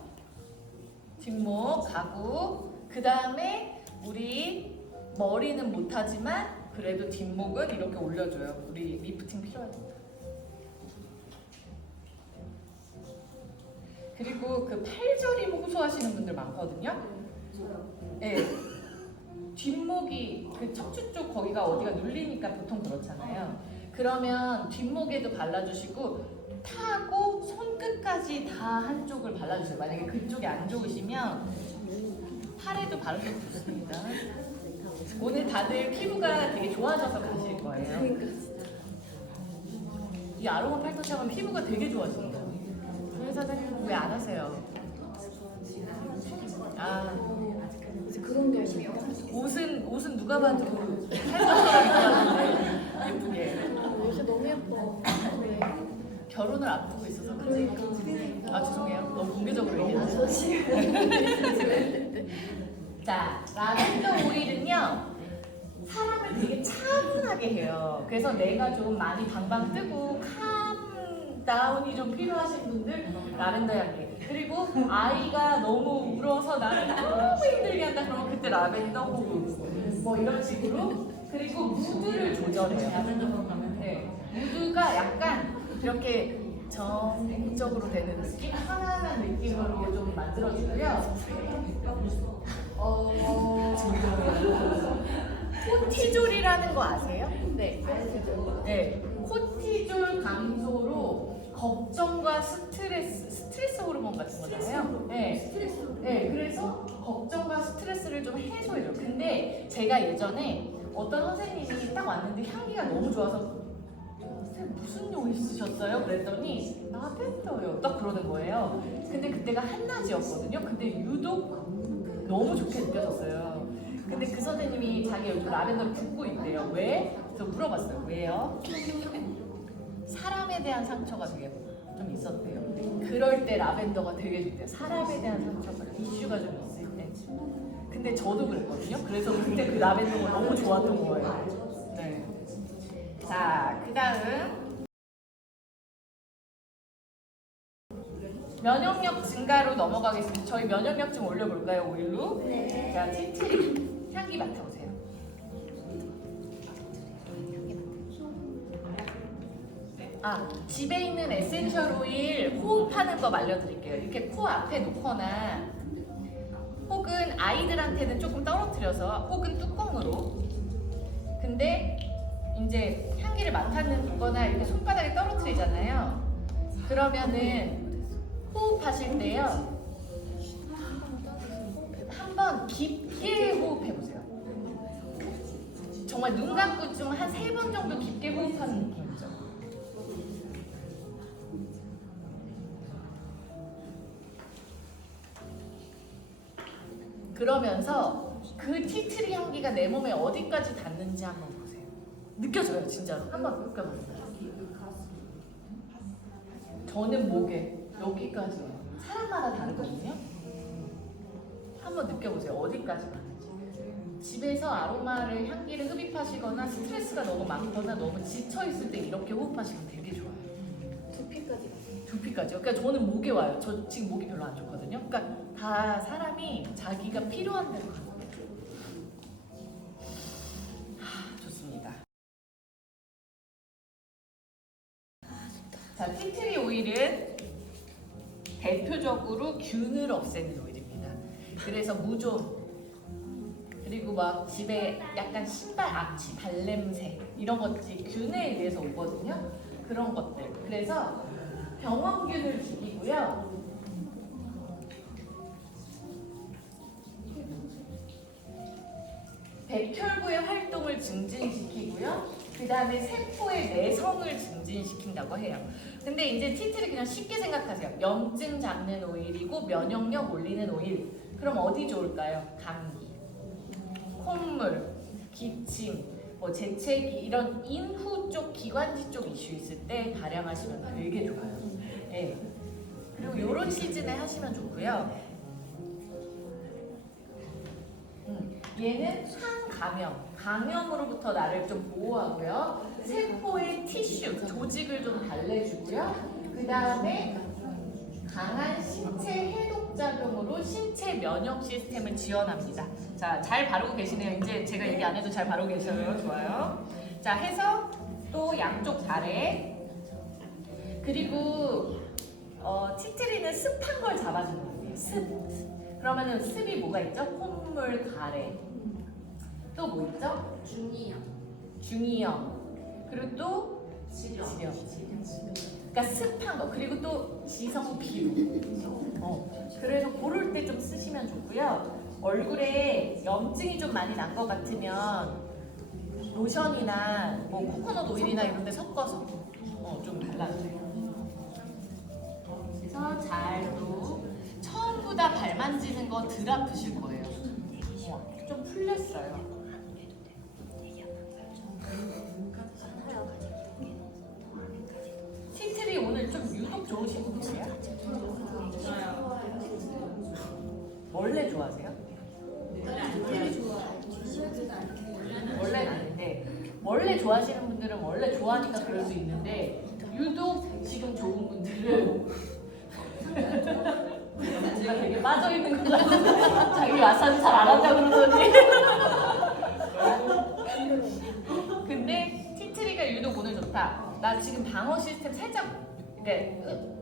뒷목 가고 그 다음에 우리 머리는 못하지만 그래도 뒷목은 이렇게 올려줘요. 우리 리프팅 필요하니까. 그리고 그 팔저림 호소하시는 분들 많거든요. 네. 뒷목이 그 척추 쪽 거기가 어디가 눌리니까 보통 그렇잖아요. 그러면 뒷목에도 발라주시고 타고 손끝까지 다 한쪽을 발라주세요. 만약에 그쪽이 안 좋으시면 팔에도 바르셔도 좋습니다. 오늘 다들 피부가 되게 좋아져서 가실 거예요. 이 아로마 팔터치 하면 피부가 되게 좋아져요. 저희 사장님 왜 안 하세요? 아, 이제 그런 게 있어요. 옷은 누가 봐도 팔터처럼 입었는데 예쁘게. 요새 너무 예뻐. 네. 결혼을 앞두고 있어서 그래요. 아 죄송해요. 너무 공개적으로 얘기했어요. 자, 라벤더 오일은요 사람을 되게 차분하게 해요. 그래서 내가 좀 많이 방방 뜨고 캄 다운이 좀 필요하신 분들 라벤더 향기. 그리고 아이가 너무 울어서 나를 너무 힘들게 한다 그러면 그때 라벤더 호흡 뭐 이런 식으로. 그리고 무드를 조절해요. 네, 무드가 약간 이렇게 정적으로 되는 느낌, 편안한 느낌으로 좀 만들어주고요. 코티졸이라는 거 아세요? 네. 네. 코티졸 감소로 걱정과 스트레스 호르몬 같은 거잖아요. 네. 네. 그래서 걱정과 스트레스를 좀 해소해줘요. 근데 제가 예전에 어떤 선생님이 딱 왔는데 향기가 너무 좋아서 선생님 무슨 오일 쓰셨어요? 그랬더니 라벤더요. 딱 그러는 거예요. 근데 그때가 한낮이었거든요. 근데 유독 너무 좋게 느껴졌어요. 근데 그 선생님이 자기 요즘 라벤더를 붓고 있대요. 왜? 그래서 물어봤어요. 왜요? 사람에 대한 상처가 되게 좀 있었대요. 그럴 때 라벤더가 되게 좋대요. 사람에 대한 상처가 이슈가 좀 있을 때. 근데 저도 그랬거든요. 그래서 그때 그 라벤더가 너무 좋았던 거예요. 네. 자, 그 다음 면역력 증가로 넘어가겠습니다. 저희 면역력 좀 올려볼까요? 오일로? 네. 자, 티트리 향기 맡아보세요. 아, 집에 있는 에센셜 오일 호흡하는 법 알려드릴게요. 이렇게 코 앞에 놓거나 혹은 아이들한테는 조금 떨어뜨려서 혹은 뚜껑으로. 근데 이제 향기를 맡았거나 이렇게 손바닥에 떨어뜨리잖아요. 그러면은 호흡하실 때요. 한번 깊게 호흡해보세요. 정말 눈 감고 좀 한 3번 정도 깊게 호흡하는 느낌이죠. 그러면서 그 티트리 향기가 내 몸에 어디까지 닿는지 한번 보세요. 느껴져요, 진짜로. 한번 느껴보세요. 저는 목에 여기까지요. 사람마다 다르거든요. 한번 느껴보세요. 어디까지 가는지. 집에서 아로마를 향기를 흡입하시거나 스트레스가 너무 많거나 너무 지쳐있을 때 이렇게 호흡하시면 되게 좋아요. 두피까지. 두피까지요. 그러니까 저는 목에 와요. 저 지금 목이 별로 안 좋거든요. 그러니까 다 사람이 자기가 필요한 대로 가는 거예요. 좋습니다. 자, 티트리 오일은 대표적으로 균을 없애는 오일입니다. 그래서 무좀 그리고 막 집에 약간 신발 악취, 발냄새 이런 것들이 균에 의해서 오거든요. 그런 것들. 그래서 병원균을 죽이고요. 백혈구의 활동을 증진시키고요. 그 다음에 세포의 내성을 증진시킨다고 해요. 근데 이제 티트리 그냥 쉽게 생각하세요. 염증 잡는 오일이고 면역력 올리는 오일. 그럼 어디 좋을까요? 감기, 콧물, 기침, 뭐 재채기 이런 인후 쪽 기관지 쪽 이슈 있을 때 발향하시면 되게 좋아요. 네. 그리고 이런 시즌에 하시면 좋고요. 얘는 항감염, 감염으로부터 나를 좀 보호하고요. 세포의 티슈, 조직을 좀 달래주고요. 그 다음에 강한 신체 해독 역작용으로 신체 면역 시스템을 지원합니다. 자, 잘 바르고 계시네요. 이제 제가 얘기 안 해도 잘 바르고 계셔요. 좋아요. 자, 해서 또 양쪽 다래. 그리고 티트리는 습한 걸 잡아주는 거예요. 습. 그러면은 습이 뭐가 있죠? 콧물, 가래. 또 뭐 있죠? 중이요. 중이염. 그리고 또 지렴. 그러니까 습한 거. 그리고 또 지성 피로. 그래서 고를 때 좀 쓰시면 좋고요. 얼굴에 염증이 좀 많이 난 것 같으면 로션이나 뭐 코코넛 오일이나 이런 데 섞어서 좀 발라주세요. 그래서 잘 또 처음보다 발 만지는 거 덜 아프실 거예요. 좀 풀렸어요. 티트리 오늘 좀 유독 좋으신 분이세요? 좋아요. 원래 좋아하세요? 원래는 아닌데 원래 좋아하시는 분들은 원래 좋아하니까 그럴 수 있는데 유독 지금 좋은 분들은 제가 되게 빠져있는 것 같아서 자기 마사지 잘 안 한다고 그러더니 근데 티트리가 유독 오늘 좋다. 나 지금 방어 시스템 살짝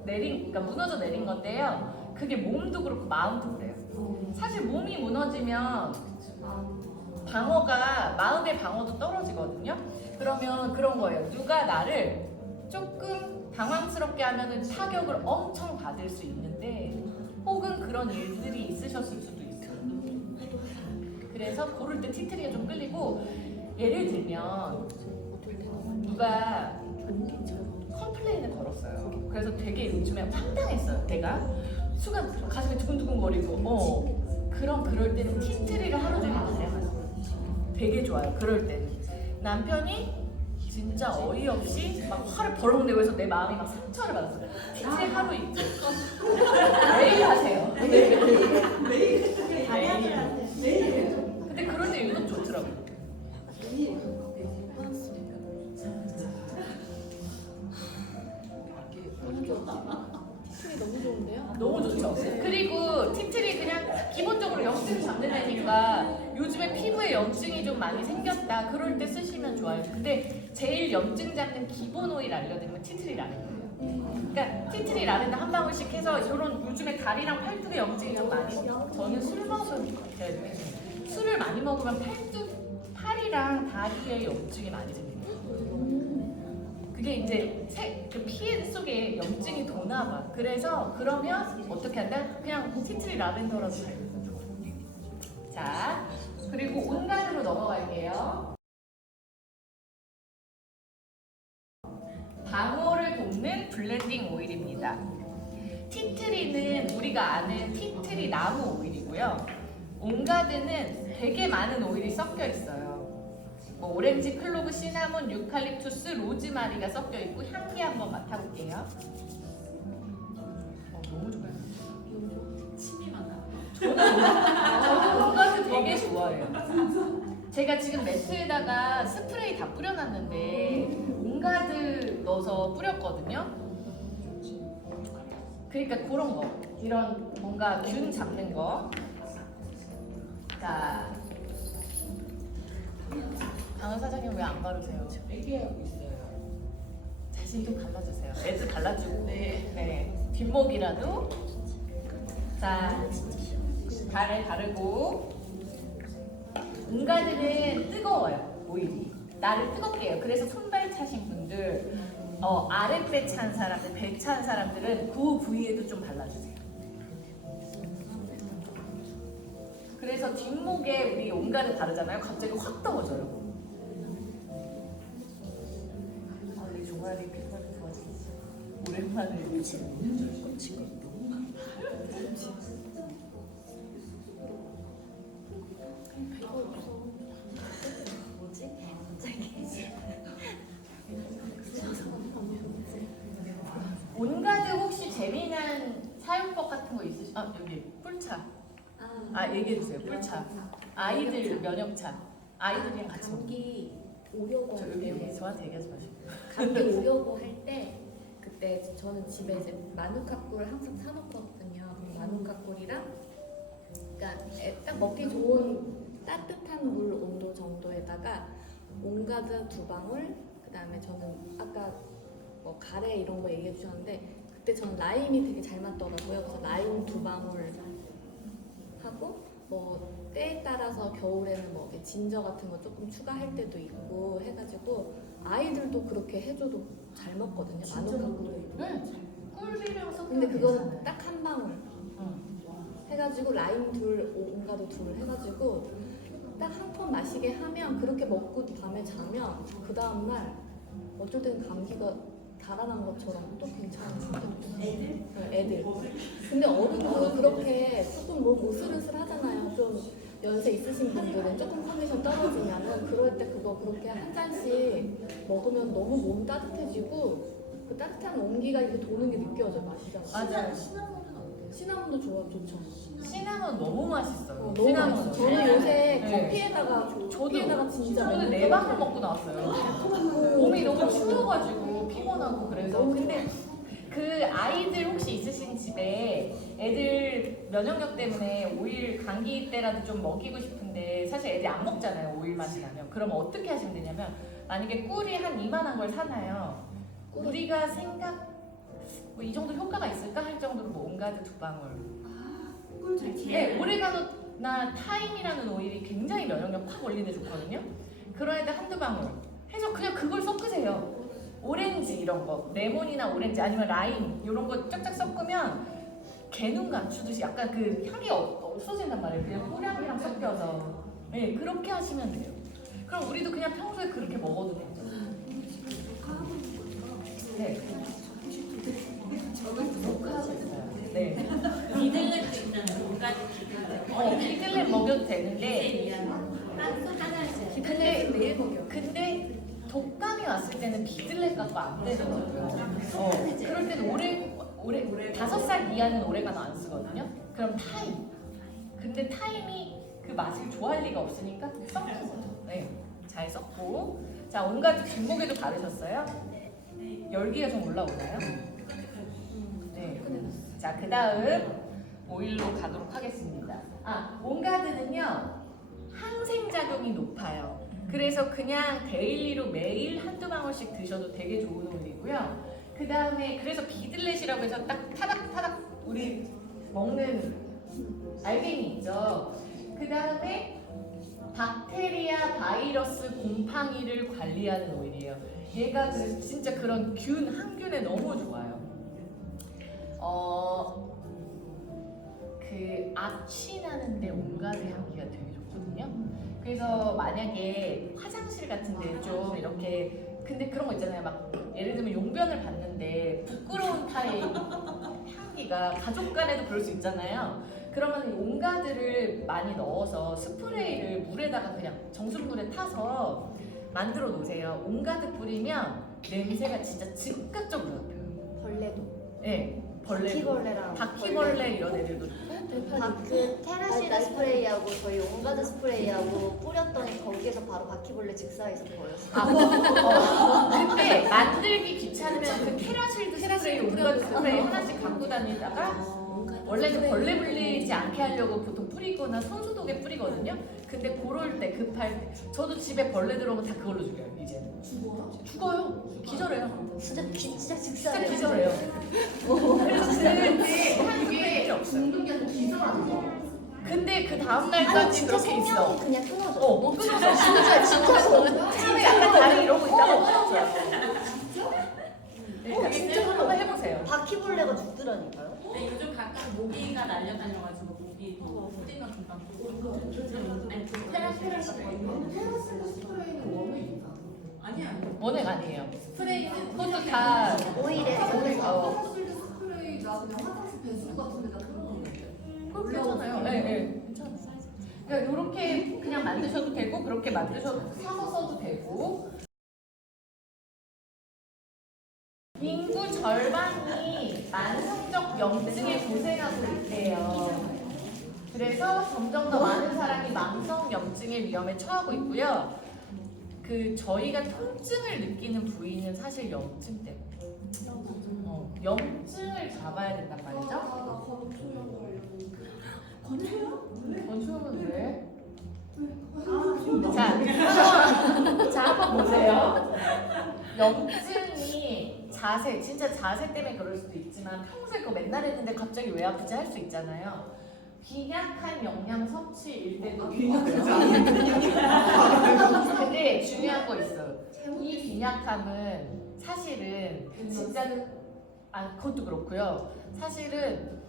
그러니까 무너져 내린 건데요. 그게 몸도 그렇고 마음도 그래요. 사실 몸이 무너지면 방어가 마음의 방어도 떨어지거든요. 그러면 그런 거예요. 누가 나를 조금 당황스럽게 하면은 타격을 엄청 받을 수 있는데 혹은 그런 일들이 있으셨을 수도 있어요. 그래서 고를 때 티트리가 좀 끌리고 예를 들면 누가 컴플레인을 걸었어요. 그래서 되게 요즘에 황당했어요. 내가 순간 가슴이 두근두근거리고 그럴 때는 티트리를 하루 종일 발라요. 되게 좋아요. 그럴 때는 남편이 진짜 어이없이 막 화를 버럭 내고 해서 내 마음이 막 상처를 받았어요. 티트리 하루 입고 매일 하세요. 매일. 근데 그럴 때 유독 좋더라고요. 티트리 너무 좋은데요? 너무 좋죠. 그리고 티트리 그냥 기본적으로 염증 잡는 애니까 요즘에 피부에 염증이 좀 많이 생겼다. 그럴 때 쓰시면 좋아요. 근데 제일 염증 잡는 기본 오일 알려드리면 티트리 라벤더예요. 그러니까 티트리 라벤더 한 방울씩 해서 이런 요즘에 다리랑 팔뚝에 염증이 좀 많이 저는 술 먹으면 술을 많이 먹으면 팔이랑 다리에 염증이 많이 생겨요. 그게 이제 그 피 속에 염증이 도나 봐. 그래서 그러면 어떻게 한다? 그냥 티트리 라벤더라도 발라서 좋아. 자, 그리고 온간으로 넘어갈게요. 방어를 돕는 블렌딩 오일입니다. 티트리는 우리가 아는 티트리 나무 오일이고요. 온가드는 되게 많은 오일이 섞여 있어요. 뭐 오렌지, 클로브, 시나몬, 유칼립투스, 로즈마리가 섞여 있고 향기 한번 맡아볼게요. 너무 좋아요. 침이만 나. 저는 온가드 되게 좋아해요. 제가 지금 매트에다가 스프레이 다 뿌려놨는데 온가드 넣어서 뿌렸거든요. 그러니까 그런 거, 이런 뭔가 균 잡는 거. 자, 강은 사장님 왜 안 바르세요? 얘기하고 있어요. 자신 좀 발라주세요. 애들 발라주고. 네. 뒷목이라도. 자, 발을 바르고. 온가드는 뜨거워요. 오일이. 나를 뜨겁게 해요. 그래서 손발 차신 분들, 아랫배 찬 사람들, 배 찬 사람들은 그 부위에도 좀 발라주세요. 그래서 뒷목에 우리 온가드 바르잖아요. 갑자기 확 더워져요. 우리 종아리 피부가 좋아졌어. 오랜만에 꽂힌 거 너무 많다. 배가 없어. 뭐지? 갑자기. 온가드 혹시 재미난 사용법 같은 거 있으시? 여기 꿀차. 얘기해주세요. 꿀차. 아이들 면역차. 아이들이랑 같이 먹는. 감기 오려고 저 할 여기 때, 저한테 얘기하지 마시고. 감기 오려고 할 때 그때 저는 집에 이제 마누카꿀 항상 사놓거든요. 그럼 마누카 꿀이랑 그러니까 딱 먹기 좋은 따뜻한 물 온도 정도에다가 옹가드 2방울, 그다음에 저는 아까 뭐 가래 이런 거 얘기해 주셨는데 그때 저는 라임이 되게 잘 맞더라고요. 그래서 라임 2방울 하고 뭐 때에 따라서 겨울에는 뭐 이렇게 진저 같은 거 조금 추가할 때도 있고 해가지고 아이들도 그렇게 해줘도 잘 먹거든요. 마누카 꿀. 꿀이랑 섞여. 근데 그거는 딱 한 방울 응. 해가지고 라임 둘, 옹가도 둘 해가지고 딱 한 컵 마시게 하면 그렇게 먹고 밤에 자면 그 다음날 어쩔 때는 감기가 달아난 것처럼 또 괜찮은 애들? 애들. 근데 어른도 그렇게 조금 몸 으슬으슬 하잖아요. 좀 연세 있으신 분들은 조금 컨디션 떨어지면은 그럴 때 그거 그렇게 한 잔씩 먹으면 너무 몸 따뜻해지고 그 따뜻한 온기가 이렇게 도는 게 느껴져 마시잖아요. 맞아요. 시나몬도 좋죠. 시나몬 너무 맛있어요. 너무 맛있어. 저는 요새 네. 커피에다가 진짜 저는 맨날 4방울 먹고 나왔어요. 몸이 너무 추워가지고 피곤하고 그래서. 근데 그 아이들 혹시 있으신 집에 애들 면역력 때문에 오일 감기 때라도 좀 먹이고 싶은데 사실 애들이 안 먹잖아요. 오일 맛이 나면. 그러면 어떻게 하시면 되냐면 만약에 꿀이 한 이만한 걸 사나요. 우리가 생각 뭐 이 정도 효과가 있을까 할 정도로 뭐 옹가드 2방울. 네, 오레가노나 타임이라는 오일이 굉장히 면역력 확 올리는 데 좋거든요. 그런 애들 한두 방울 해서 그냥 그걸 섞으세요. 오렌지 이런 거, 레몬이나 오렌지 아니면 라임 이런 거 쫙쫙 섞으면 개눈 감추듯이 약간 그 향기가 없어진단 말이에요. 그냥 꿀향이랑 섞여서. 네, 그렇게 하시면 돼요. 그럼 우리도 그냥 평소에 그렇게 먹어도 돼요. 네. 저는 녹화하고 있어요. 네. 비들렛도 있잖아요. 옷까지 비들렛. 비들렛 먹여도 되는데 근데 매일 먹여. 근데 독감이 왔을 때는 비들렛 갖고 안 되더라고요. 그럴 때는 올해 5살 이하는 오레가노 안 쓰거든요. 그럼 타임. 근데 타임이 그 맛을 좋아할 리가 없으니까 섞는 거죠. 네, 잘 섞고. 자, 온가드 뒷목에도 바르셨어요? 열기가 좀 올라오나요? 네. 자, 그 다음 오일로 가도록 하겠습니다. 온가드는요 항생작용이 높아요. 그래서 그냥 데일리로 매일 한두 방울씩 드셔도 되게 좋은 오일이고요. 그 다음에 그래서 비들렛이라고 해서 딱 타닥타닥 우리 먹는 알갱이 있죠. 그 다음에 박테리아, 바이러스, 곰팡이를 관리하는 오일이에요. 얘가 진짜 그런 항균에 너무 좋아요. 그 악취 나는데 온가드 향기가 되게 좋거든요. 그래서 만약에 화장실 같은데 좀 이렇게 근데 그런 거 있잖아요. 막 예를 들면 용변을 봤는데 부끄러운 타입 향기가 가족 간에도 그럴 수 있잖아요. 그러면 온가드를 많이 넣어서 스프레이를 물에다가 그냥 정수물에 타서 만들어 놓으세요. 온가드 뿌리면 냄새가 진짜 즉각적으로 나요. 벌레도. 네, 벌레. 바퀴벌레랑 바퀴벌레 이런 애들도 그 테라시드 스프레이하고 저희 온가드 스프레이하고 뿌렸더니 거기에서 바로 바퀴벌레 즉사해서 버렸어요. 근데 만들기 귀찮으면 그 테라실드 스프레이, 온가드 스프레이 하나씩 갖고 다니다가 원래는 벌레 물리지 않게 하려고 보통 뿌리거나 손소독에 뿌리거든요. 근데 그럴 때 급할 때 저도 집에 벌레 들어오면 다 그걸로 죽여요. 이제 죽어요. 기절해요. 진짜 진짜 즉사해요. 기절해요. 그래서 그게 한게 없어요. 근데 그 다음 아니 날까지 진짜 그렇게 있어. 생명이 그냥 끊어져. 끊어서 진짜 처음에 약간 다리 이러고 있다가 끊어져요. 네, 그게 한번 해보세요. 바퀴벌레가 죽더라니까요. 근데 요즘 가끔 모기가 날려다녀가지고 모기 뿌리면 금방 아니 테라스 아니야 원액 아니에요. 스프레이는 그것도 다 오일에 그거 괜찮아요. 네, 괜찮아요. 그러니까 이렇게 그냥 만드셔도 되고 그렇게 만드셔도 사서 써도 되고. 인구 절반이 만성적 염증에 고생하고 있대요. 그래서 점점 더 많은 사람이 만성 염증의 위험에 처하고 있고요. 그 저희가 통증을 느끼는 부위는 사실 염증 때문에. 염증을 잡아야 된단 말이죠. 건초염은 왜? 자, 한번 보세요. 염증이 자세, 진짜 자세 때문에 그럴 수도 있지만 평소에 그거 맨날 했는데 갑자기 왜 아프지 할 수 있잖아요. 빈약한 영양 섭취일 때도 근데 중요한 거 있어요. 이 빈약함은 사실은 진짜 그것도 그렇고요. 사실은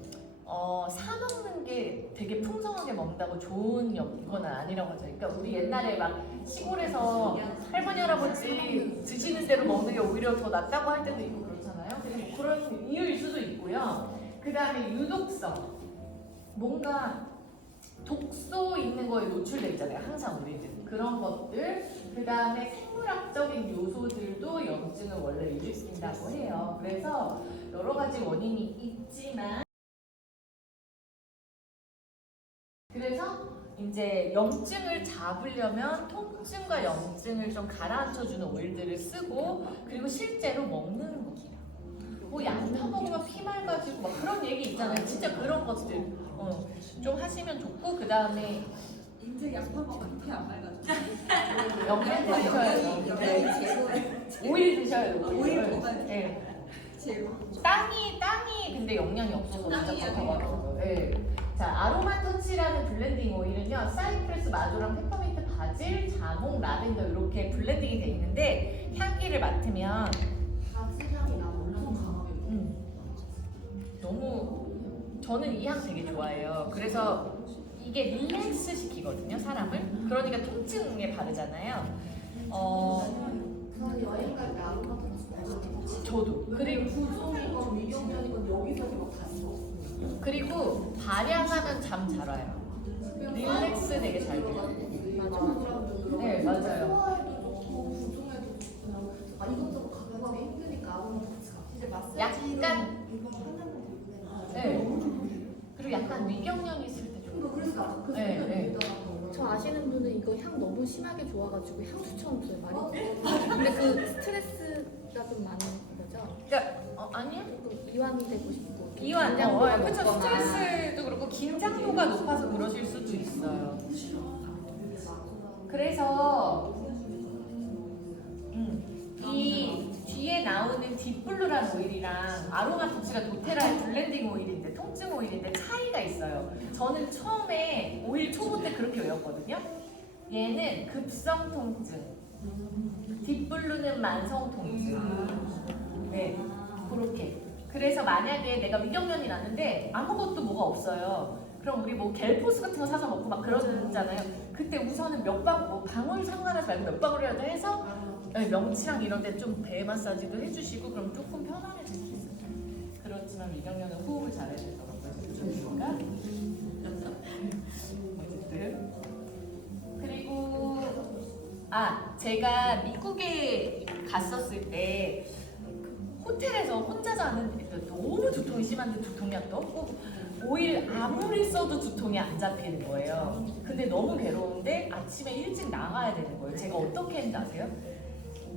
사 먹는 게 되게 풍성하게 먹는다고 좋은 건 아니라고 하죠. 그러니까 우리 옛날에 막 시골에서 할머니 할아버지 드시는 대로 먹는 게 오히려 더 낫다고 할 때도 있고 그렇잖아요. 그래서 그런 이유일 수도 있고요. 그 다음에 유독성. 뭔가 독소 있는 거에 노출돼 있잖아요. 항상 우리들 그런 것들. 그 다음에 생물학적인 요소들도 염증을 원래 일으킨다고 해요. 그래서 여러 가지 원인이 있지만 그래서 이제 염증을 잡으려면 통증과 염증을 좀 가라앉혀주는 오일들을 쓰고 그리고 실제로 먹는 거예요. 뭐 양파 먹으면 피 맑아지고 막 그런 얘기 있잖아요. 진짜 그런 것들 좀 하시면 좋고 그 다음에 인제 양파 먹으면 피안 맑아져. 염분 드셔야죠. 오일 드셔야 돼요. 오일 먹어야 돼. 네. 제로. 땅이 근데 영양이 없어서 진짜 답답하더라고요. 네. 자, 아로마 터치라는 블렌딩 오일은요, 사이프레스, 마조랑 페퍼민트, 바질, 자몽, 라벤더 이렇게 블렌딩이 돼 있는데 향기를 맡으면 바지향이 나 엄청 강하게. 너무 저는 이 향 되게 좋아해요. 그래서 이게 릴렉스 시키거든요, 사람을. 그러니까 통증에 바르잖아요. 저는 여행 갈 때 아로마 터치 다시 저도. 그리고 구성이건 위경련이건 여기서 막 봤어. 그리고 발향하면 잠 잘 와요. 릴렉스 되게 잘 돼요. 네, 맞아요. 소화에도 좋고 구성에도 좋고 이것저것 가져가기 힘드니까 아로마 터치가 이제 마사지 약간 이거 하나만 네. 그리고 약간 위경련 있을 때 좋아요. 그래서 네. 저 아시는 분은 이거 향 너무 심하게 좋아가지고 향수처럼 써요 많이. 근데 그 스트레스가 좀 많은 거죠? 그러니까 아니요. 조금 이완이 되고 싶고 이완, 긴장도가 그렇죠. 높거나. 스트레스도 그렇고 긴장도가 높아서 그러실 수도 있어요. 그래서 이 뒤에 나오는 딥블루라는 오일이랑 아로마 터치가 도테라의 블렌딩 오일인데 통증 오일인데 차이가 있어요. 저는 처음에 오일 초보 때 그렇게 외웠거든요. 얘는 급성 통증, 딥블루는 만성 통증. 네, 그렇게. 그래서 만약에 내가 위경련이 났는데 아무것도 뭐가 없어요. 그럼 우리 뭐 겔포스 같은 거 사서 먹고 막 그러잖아요. 그때 우선은 몇 방, 뭐 방울 상관하지 말고 몇 방울이라도 해서 명치랑 이런 데 좀 배 마사지도 해주시고 그럼 조금 편안해질 수 있어요. 그렇지만 위경련은 호흡을 잘해야 되더라고요. 그러니까 어쨌든 그리고 제가 미국에 갔었을 때 호텔에서 혼자 자는 너무 두통이 심한데 두통이 안 떠고 오일 아무리 써도 두통이 안 잡히는 거예요. 근데 너무 괴로운데 아침에 일찍 나가야 되는 거예요. 제가 어떻게 했는지 아세요?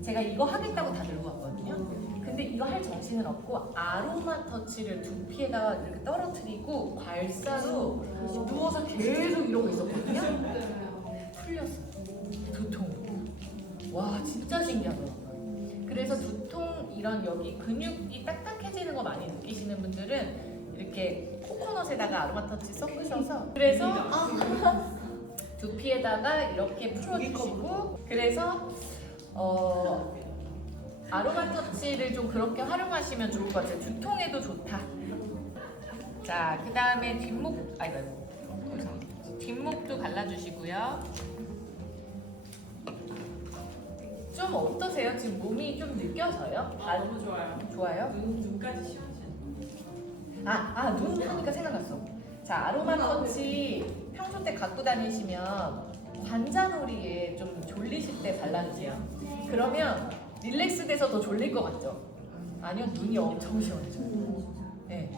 제가 이거 하겠다고 다 들고 왔거든요. 근데 이거 할 정신은 없고 아로마 터치를 두피에다가 이렇게 떨어뜨리고 괄사로 누워서 계속 이러고 있었거든요. 풀렸어요. 두통. 와 진짜 신기하더라고요. 그래서 두통 이런 여기 근육이 딱딱해지는 거 많이 느끼시는 분들은 이렇게 코코넛에다가 아로마 터치 섞으셔서 그래서 두피에다가 이렇게 풀어주시고 그래서 아로마 터치를 좀 그렇게 활용하시면 좋을 것 같아요. 두통에도 좋다. 자, 그 다음에 뒷목도 갈라주시고요. 좀 어떠세요? 지금 몸이 좀 느껴져요? 너무 좋아요. 좋아요? 눈까지 시원시원. 눈 하니까 생각났어. 자, 아로마 터치 평소 때 갖고 다니시면 관자놀이에 좀 졸리실 때 발라주세요. 그러면 릴렉스 돼서 더 졸릴 것 같죠? 아니요, 눈이 엄청 시원해져요. 네.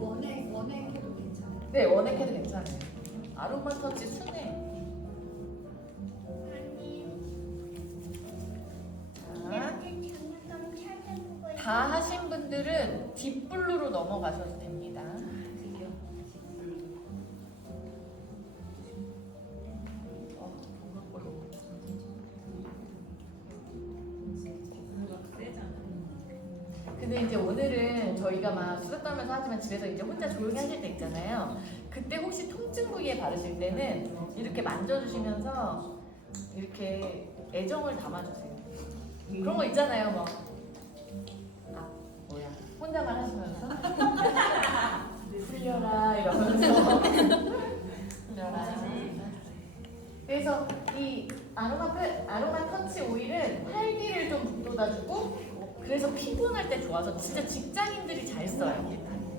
원액해도 괜찮아요. 네, 원액해도 괜찮아요. 아로마 터치 순해. 다 하신 분들은 딥블루로 넘어가셔도 됩니다. 근데 이제 오늘은 저희가 막 수다 떨면서 하지만 집에서 이제 혼자 조용히 하실 때 있잖아요. 그때 혹시 통증 부위에 바르실 때는 이렇게 만져주시면서 이렇게 애정을 담아주세요. 그런 거 있잖아요, 뭐. 아, 뭐야. 혼자만 하시면서. 풀려라, 이러면서. 풀려라. 그래서 이 아로마 터치 오일은 활기를 좀 북돋아주고, 그래서 피곤할 때 좋아서 진짜 직장인들이 잘 써요.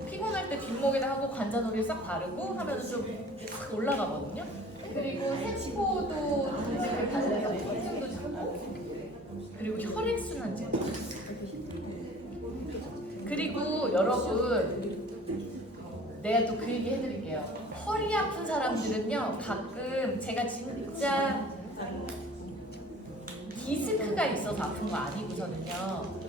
피곤할 때 뒷목에다 하고 관자놀이 싹 바르고 하면서 좀 확 올라가거든요. 그리고 햄포도 이렇게 발라서 통증도 잡고, 그리고 혈액순환 제도. 그리고 여러분, 내가 또 그 얘기 해드릴게요. 허리 아픈 사람들은요, 가끔 제가 진짜 디스크가 있어서 아픈 거 아니고서는요.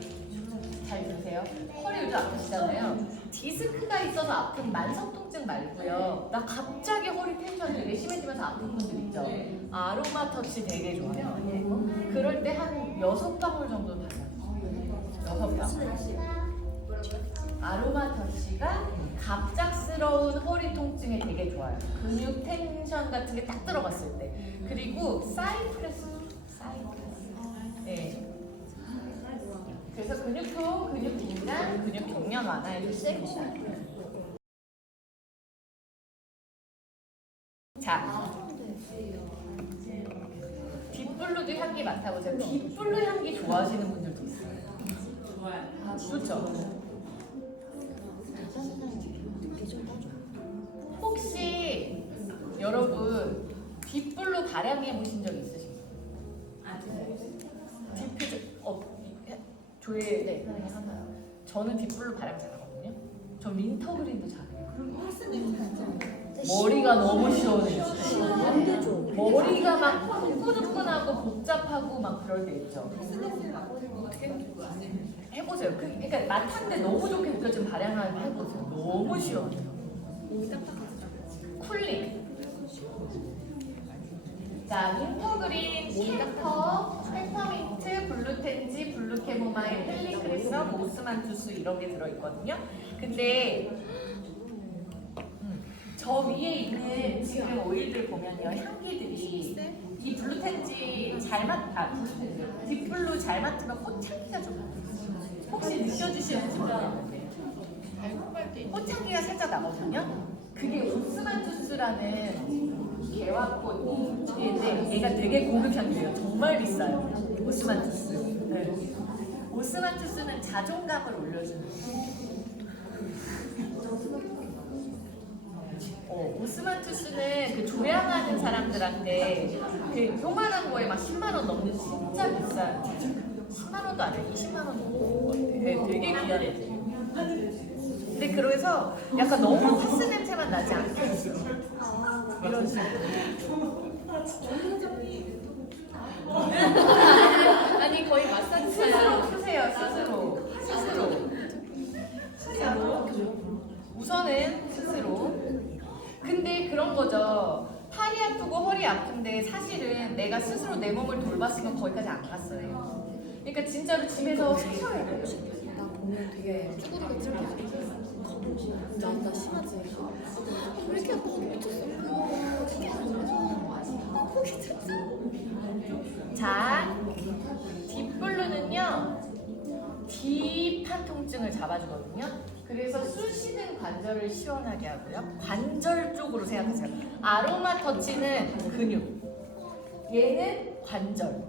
잘 들으세요. 허리 요즘 아프시잖아요. 디스크가 있어서 아픈 만성 통증 말고요. 나 갑자기 허리 텐션이 되게 심해지면서 아픈 분들 있죠. 아로마 터치 되게 좋아요. 그럴 때 한 6방울 정도 발라요. 6방울. 아로마 터치가 갑작스러운 허리 통증에 되게 좋아요. 근육 텐션 같은 게 딱 들어갔을 때. 그리고 사이프레스. 네. 그래서 근육통, 근육 긴장, 근육 경련 완화에 좋습니다. 자, 딥블루도 향기 많다고 제가 딥블루 향기 좋아하시는 분들도 있어요. 좋아요. 좋죠. 혹시 여러분 딥블루 발향해 보신 적 있으신가요? 조회 네. 하나요? 저는 딥블루 발향 잘하거든요. 저 민터그린도 잘해요. 머리가 너무 시원해요. 머리가 막 후끈후끈하고 복잡하고 막 그럴 때 있죠. 해보세요. 그러니까 맡았는데 너무 좋게 느껴지면 발향을 해보세요. 너무 시원해요. 쿨링. 자, 민터그린, 캠퍼, 페퍼민트, 블루텐지, 블루캐모마일, 펠리크레썸, 오스만투스 이런 게 들어있거든요. 근데 저 위에 있는 지금 오일들 보면요, 향기들이 이 블루텐지 잘 블루텐지, 딥블루 잘 맡으면 꽃향기가 좀 나요. 혹시 느껴주시는지 모르겠는데 꽃향기가 살짝 나거든요. 그게 오스만투스라는 개화꽃인데 얘가 되게 고급 향기예요. 정말 비싸요. 오스만투스. 네. 오스만투스는 자존감을 올려주는. 오스만투스는 그 조향하는 사람들한테 그 요만한 거에 막 10만 원 넘는 진짜 비싼 10만 원도 아니에요. 20만 원 넘는 거 같아요. 되게 귀하대요. 근데 그래서 약간 너무 파스 냄새만 나지 않게 이런 식으로. 아니 거의 마사지 스스로 푸세요. 스스로. 우선은 스스로. 근데 그런 거죠. 팔이 아프고 허리 아픈데 사실은 내가 스스로 내 몸을 돌봤으면 거기까지 안 갔어요. 그러니까 진짜로 집에서 하셔야 돼요. 나 보면 되게 쭈구리가 찔러서 나 심하지? 왜 이렇게 아파? 미쳤어. 자, 딥블루는요 딥한 통증을 잡아주거든요. 그래서 쑤시는 관절을 시원하게 하고요. 관절 쪽으로 생각하세요. 아로마 터치는 근육, 얘는 관절.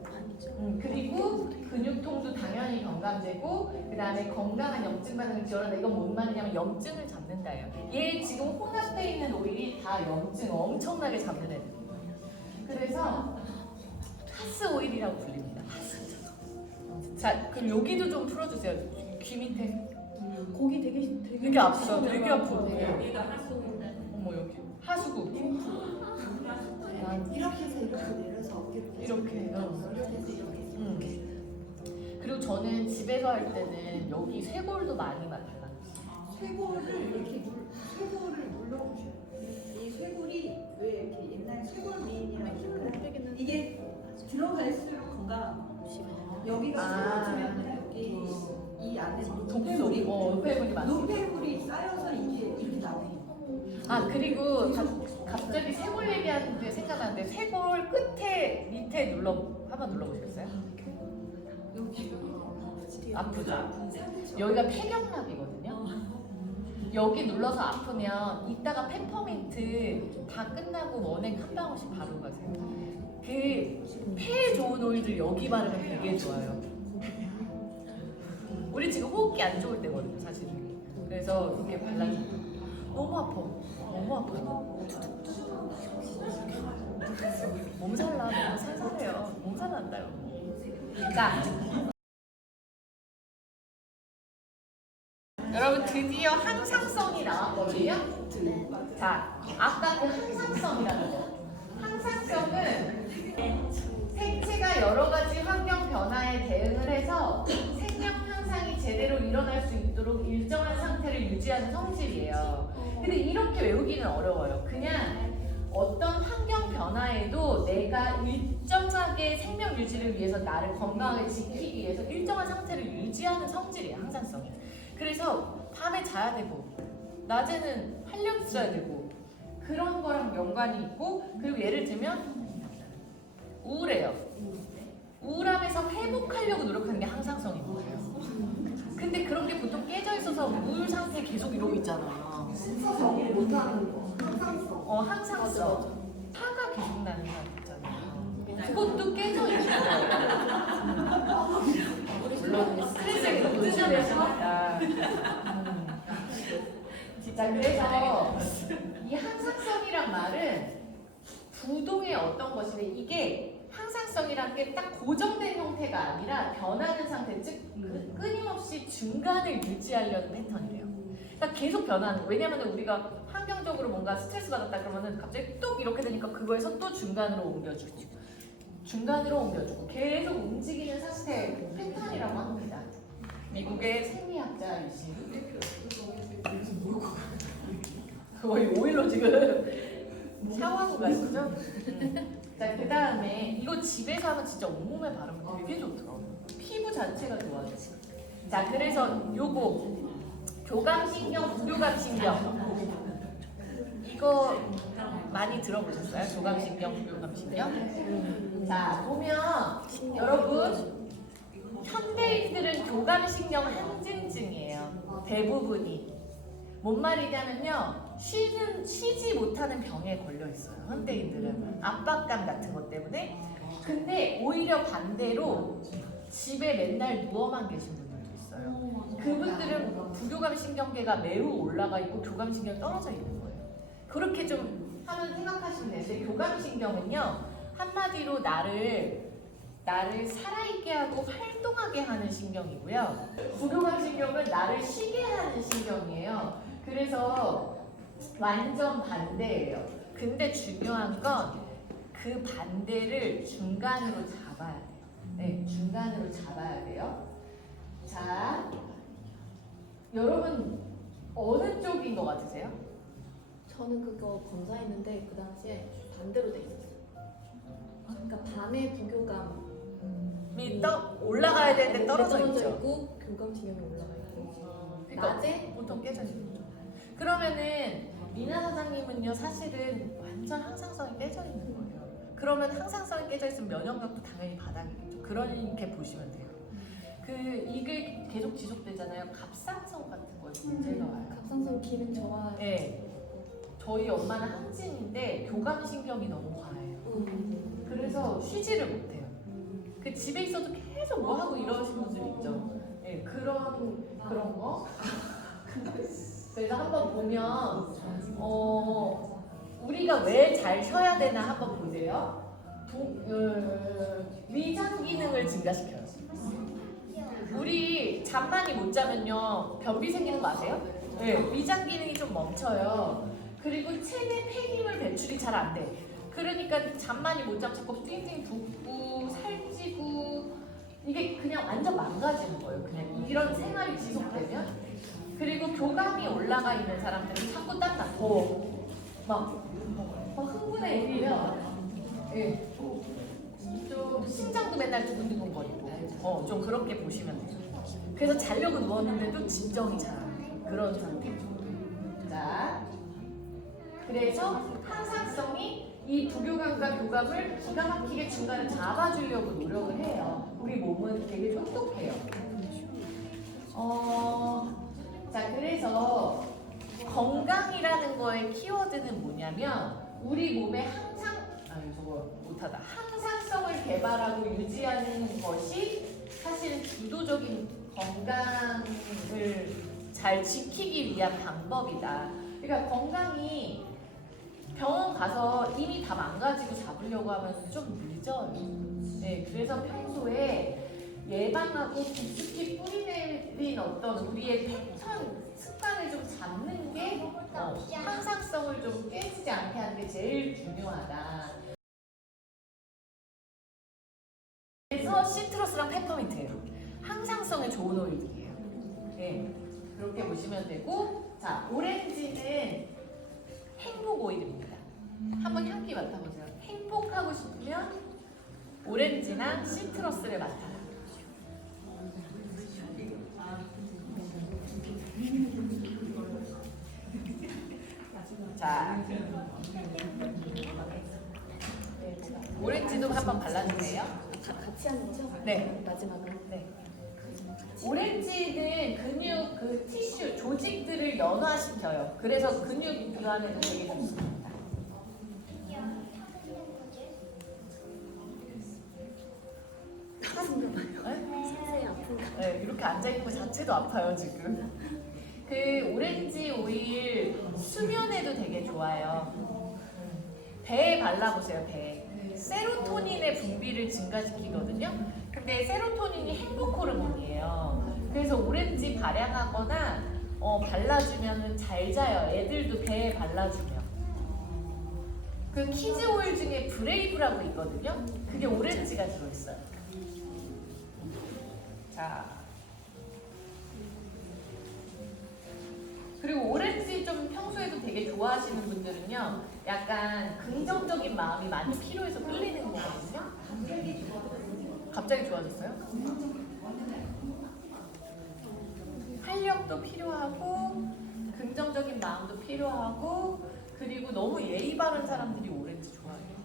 그리고 근육통도 당연히 경감되고 그 다음에 건강한 염증 반응을 지원한다. 이건 뭔 말이냐면 염증을 잡는다예요. 얘 지금 혼합돼 있는 오일이 다 염증 엄청나게 잡는 애들이에요. 그래서 하스 오일이라고 불립니다. 자, 그럼 여기도 좀 풀어주세요. 귀 밑에. 거기 되게 되게 아프죠? 되게 아프고. 여기가 하수인데. 어머 여기 하수구. 이렇게 해서 이렇게 내려서 어깨로 이렇게. 그리고 저는 집에서 할 때는 여기 쇄골도 많이 발라요. 쇄골을 이렇게 쇄골을 눌러보셔요. 이 쇄골이 왜 이렇게 옛날 쇄골 미인이라고 힘을 못 빼겠는 이게 들어갈수록 건강. 여기가 쓰러지면 여기 이 안에 노폐물이 노폐물이 많아. 노폐물이 쌓여서 이게 이렇게 나와요. 아 그리고 갑자기 쇄골 얘기하는데 생각나는데 쇄골 끝에 밑에 한번 눌러보셨어요? 아프죠? 여기가 폐경락이거든요. 여기 눌러서 아프면 이따가 페퍼민트 다 끝나고 원액 한 방울씩 바르고 가세요. 그 폐에 좋은 오일들 여기 바르면 되게 좋아요. 우리 지금 호흡기 안 좋을 때거든요, 사실은. 그래서 이렇게 발라주고 너무 아파. 너무 아파요. 몸살나. 너무 살살해요. 몸살 난다요. 자, 여러분 드디어 항상성이 나왔거든요. 자, 아까 그 항상성이라는 거. 항상성은 생체가 여러 가지 환경 변화에 대응을 해서 생명 향상이 제대로 일어날 수 있도록 일정한 상태를 유지하는 성질이에요. 근데 이렇게 외우기는 어려워요. 그냥 어떤 환경 변화에도 내가 일정하게 생명 유지를 위해서 나를 건강하게 지키기 위해서 일정한 상태를 유지하는 성질이에요. 항상성이. 그래서 밤에 자야 되고 낮에는 활력 있어야 되고 그런 거랑 연관이 있고, 그리고 예를 들면 우울해요. 우울함에서 회복하려고 노력하는 게 항상성인 거예요. 근데 그런 게 보통 깨져 있어서 우울 상태 계속 이러고 있잖아. 정리 못하는 거. 항상성. 항상성. 화가 계속 나는 사람 있잖아. 그것도 깨져 있는 거예요. 물론 스트레스가 요즘에서 진짜 그래서 이 항상성이란 말은 부동의 어떤 것인데, 이게 항상성이란 게 딱 고정된 형태가 아니라 변하는 상태, 즉 끊임없이 중간을 유지하려는 패턴이래요. 그러니까 계속 변하는 거예요. 왜냐하면 우리가 환경적으로 뭔가 스트레스 받았다 그러면은 갑자기 뚝 이렇게 되니까 그거에서 또 중간으로 옮겨주고 계속 움직이는 상태 패턴이라고 합니다. 미국의 생리학자이신 거의 오일로 지금 샤워하고 가시죠? 자, 그 다음에 이거 집에서 하면 진짜 온몸에 바르면 되게 좋더라고요. 피부 자체가 좋아져요. 자, 그래서 요거 교감신경, 부교감신경 이거 많이 들어보셨어요? 교감신경, 부교감신경? 자, 보면 여러분 현대인들은 교감신경 항진증이에요. 대부분이. 뭔 말이냐면요, 쉬지 못하는 병에 걸려 있어요. 현대인들은 압박감 같은 것 때문에. 근데 오히려 반대로 집에 맨날 누워만 계신 분들도 있어요. 그분들은 부교감신경계가 매우 올라가 있고 교감신경이 떨어져 있는 거예요. 그렇게 좀 한번 생각하시면 되는데, 교감신경은요 한마디로 나를 살아있게 하고 활동하게 하는 신경이고요. 부교감신경은 나를 쉬게 하는 신경이에요. 그래서 완전 반대예요. 근데 중요한 건 그 반대를 중간으로 잡아야 돼요. 네, 중간으로 잡아야 돼요. 자, 여러분 어느 쪽인 것 같으세요? 저는 그거 검사했는데 그 당시에 반대로 돼 있었어요. 그러니까 밤에 부교감이 올라가야 되는데 떨어져 있죠. 있고 교감신경이 올라가 있고 그러니까 낮에 보통 깨져 있는 거죠. 그러면은 미나 사장님은요 사실은 완전 항상성이 깨져 있는 거예요. 그러면 항상성이 깨져 있으면 면역력도 당연히 바닥이겠죠. 그렇게 보시면 돼요. 이게 계속 지속되잖아요. 갑상선 같은 거에 문제가 와요. 갑상선 기능 저하. 네. 저희 엄마는 항진인데 교감신경이 너무 과해요. 그래서 쉬지를 못해요. 그 집에 있어도 계속 뭐 하고 이러시는 분들 있죠. 네, 그런 거. 그래서 한번 보면 우리가 왜 잘 쉬어야 되나 한번 보세요. 위장 기능을 증가시켜요. 우리 잠 많이 못 자면요 변비 생기는 거 아세요? 네, 위장 기능이 좀 멈춰요. 그리고 체내 폐기물 배출이 잘 안 돼. 그러니까 잠 많이 못 자면 자꾸 띵띵 붓고 살찌고 이게 그냥 완전 망가지는 거예요. 그냥 이런 생활이 지속되면. 그리고 교감이 올라가 있는 사람들은 자꾸 땀나. 막 흥분해 일이면 예. 좀 심장도 맨날 두근두근거리고 좀 그렇게 보시면 돼요. 그래서 자려고 누웠는데도 진정이 잘 안 돼요. 그런 상태. 자, 그래서 항상성이 이 부교감과 교감을 기가 막히게 중간에 잡아주려고 노력을 해요. 우리 몸은 되게 똑똑해요. 자, 그래서 건강이라는 거의 키워드는 뭐냐면 우리 몸에 항상성을 개발하고 유지하는 것이 사실은 주도적인 건강을 잘 지키기 위한 방법이다. 그러니까 건강이 병원 가서 이미 다 망가지고 잡으려고 하면 좀 늦어요. 네, 그래서 평소에 예방하고 깊숙이 뿌리내린 어떤 우리의 패턴, 습관을 좀 잡는 게 항상성을 좀 깨지지 않게 하는 게 제일 중요하다. 그래서 시트러스랑 페퍼민트예요. 항상성에 좋은 오일이에요. 네, 그렇게 보시면 되고, 자, 오렌지는 행복 오일입니다. 한번 향기 맡아보세요. 행복하고 싶으면 오렌지나 시트러스를 맡아라. 자, 오렌지도 한번 발라주세요. 같이 하는 거죠? 네. 마지막으로. 네. 오렌지는 근육, 그 티슈, 조직들을 연화시켜요. 그래서 근육 교환에도 되게 좋습니다. 아픈가 봐요. 네? 세상에 아픈가. 네, 이렇게 앉아있는 거 자체도 아파요, 지금. 그 오렌지 오일 수면에도 되게 좋아요. 배에 발라보세요, 배에. 세로토닌의 분비를 증가시키거든요. 근데 세로토닌이 행복 호르몬이에요. 그래서 오렌지 발향하거나 발라주면 잘 자요. 애들도 배에 발라주면. 그 키즈 오일 중에 브레이브라고 있거든요. 그게 오렌지가 들어있어요. 자, 그리고 오렌지 좀 평소에도 되게 좋아하시는 분들은요, 약간 긍정적인 마음이 많이 필요해서 끌리는 거거든요. 갑자기 좋아졌어요? 활력도 필요하고 긍정적인 마음도 필요하고 그리고 너무 예의 바른 사람들이 오렌지 좋아해요.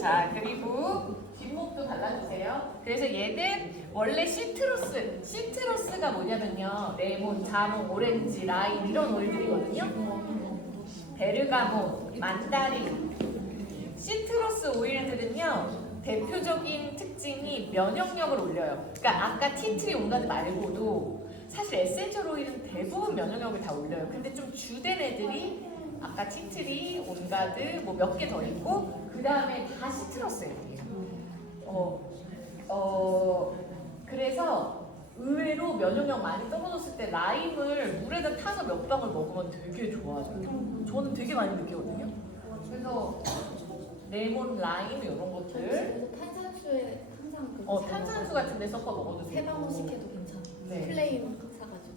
자, 그리고 뒷목도 발라주세요. 그래서 얘는 원래 시트러스가 뭐냐면요, 레몬, 자몽, 오렌지, 라임 이런 오일들이거든요. 베르가못, 만다린. 시트러스 오일들은요, 대표적인 특징이 면역력을 올려요. 그러니까 아까 티트리 온가드 말고도 사실 에센셜 오일은 대부분 면역력을 다 올려요. 근데 좀 주된 애들이 아까 티트리, 온가드 뭐 몇 개 더 있고 그 다음에 다 시트러스 애들이에요. 그래서 의외로 면역력 많이 떨어졌을 때 라임을 물에다 타서 몇 방울 먹으면 되게 좋아져요. 저는 되게 많이 느끼거든요. 그래서 레몬, 라임 이런 것들 그래서 탄산수에 항상 그 탄산수 같은 데 섞어 먹어도 세 되고 방울씩 해도 괜찮아요. 네. 플레인 사가지고.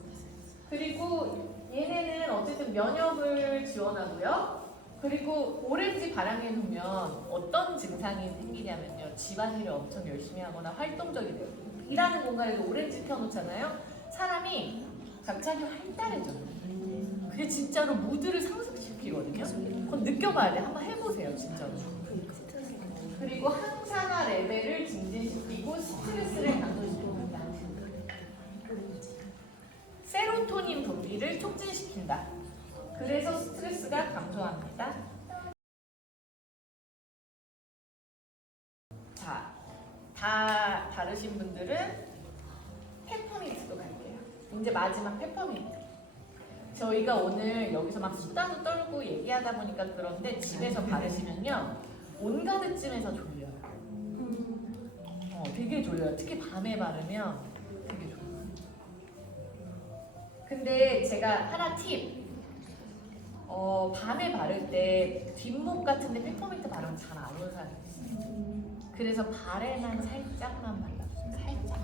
그리고 얘네는 어쨌든 면역을 지원하고요. 그리고 오렌지 발향해 놓으면 어떤 증상이 생기냐면요. 집안일을 엄청 열심히 하거나 활동적이 돼요. 일하는 공간에도 오렌지 펴놓잖아요. 사람이 갑자기 활달해져요. 그게 진짜로 무드를 상승시키거든요. 그건 느껴봐야 돼. 한번 해보세요, 진짜로. 그리고 항산화 레벨을 증진시키고 스트레스를 감소시킵니다. 세로토닌 분비를 촉진시킨다. 그래서 스트레스가 감소합니다. 자, 다 다르신 분들은 페퍼민트도 갈게요. 이제 마지막 페퍼민트. 저희가 오늘 여기서 막 수다도 떨고 얘기하다 보니까 그런데 집에서 바르시면요, 온가드쯤에서 졸려요. 되게 졸려요. 특히 밤에 바르면 되게 졸려요. 근데 제가 하나 팁. 밤에 바를 때 뒷목 같은데 페퍼민트 바르면 잘 안 오는 사람이 있어요. 그래서 발에만 살짝만 발라주세요. 살짝.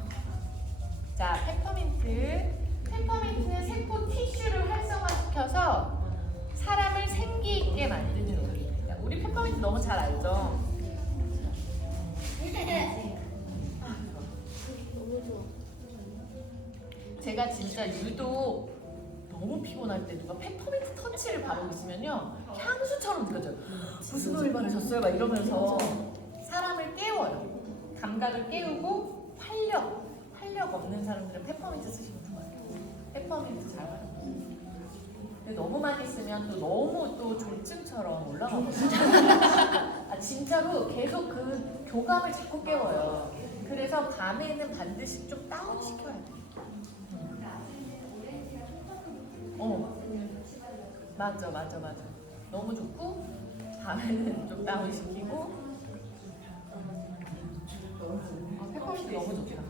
자, 페퍼민트는 세포 티슈를 활성화시켜서 사람을 생기 있게 만드는 오일입니다. 우리 페퍼민트 너무 잘 알죠? 너무 좋아. 제가 진짜 유독 너무 피곤할 때 누가 페퍼민트 터치를 바르고 있으면요 향수처럼 느껴져요. 무슨 오일 바르셨어요? 막 이러면서 사람을 깨워요. 감각을 깨우고 활력 없는 사람들은 페퍼민트 쓰시면 좋아요. 페퍼민트 잘 바르고. 근데 너무 많이 쓰면 또 너무 또 졸증처럼 올라가거든요. 아, 진짜로 계속 그 교감을 자꾸 깨워요. 그래서 밤에는 반드시 좀 다운 시켜야 돼요. 맞아. 너무 좋고 밤에는 좀 다운 시키고. 페퍼민트 너무 좋다.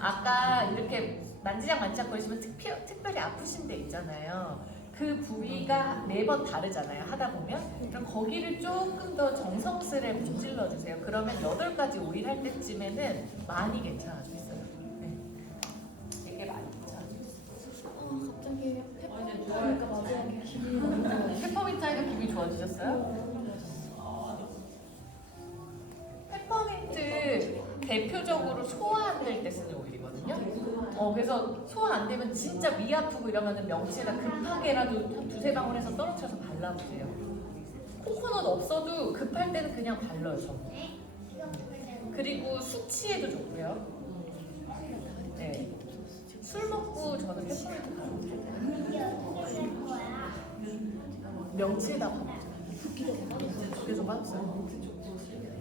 아까 이렇게 만지작 거리시면 특별히 아프신 데 있잖아요. 그 부위가 매번 다르잖아요. 하다 보면 그럼 거기를 조금 더 정성스레 문질러 주세요. 그러면 8가지 오일 할 때쯤에는 많이 괜찮아져 있어요. 네. 되게 많이 괜찮아져 있어요. 갑자기 페퍼민트 하니까 마지막에 기분이 페퍼민트 하니까 기분이 좋아지셨어요? 페퍼민트 대표적으로 소화 안 될 때 쓰는 오일이거든요. 그래서 소화 안 되면 진짜 위 아프고 이러면은 명치에다 급하게라도 한 2-3방울 해서 떨어뜨려서 발라보세요. 코코넛 없어도 급할 때는 그냥 발라요, 저는. 그리고 숙취에도 좋고요. 네. 술 먹고 저는 페퍼민트 바르고 명치에다 바르고 그래서 빠졌어요.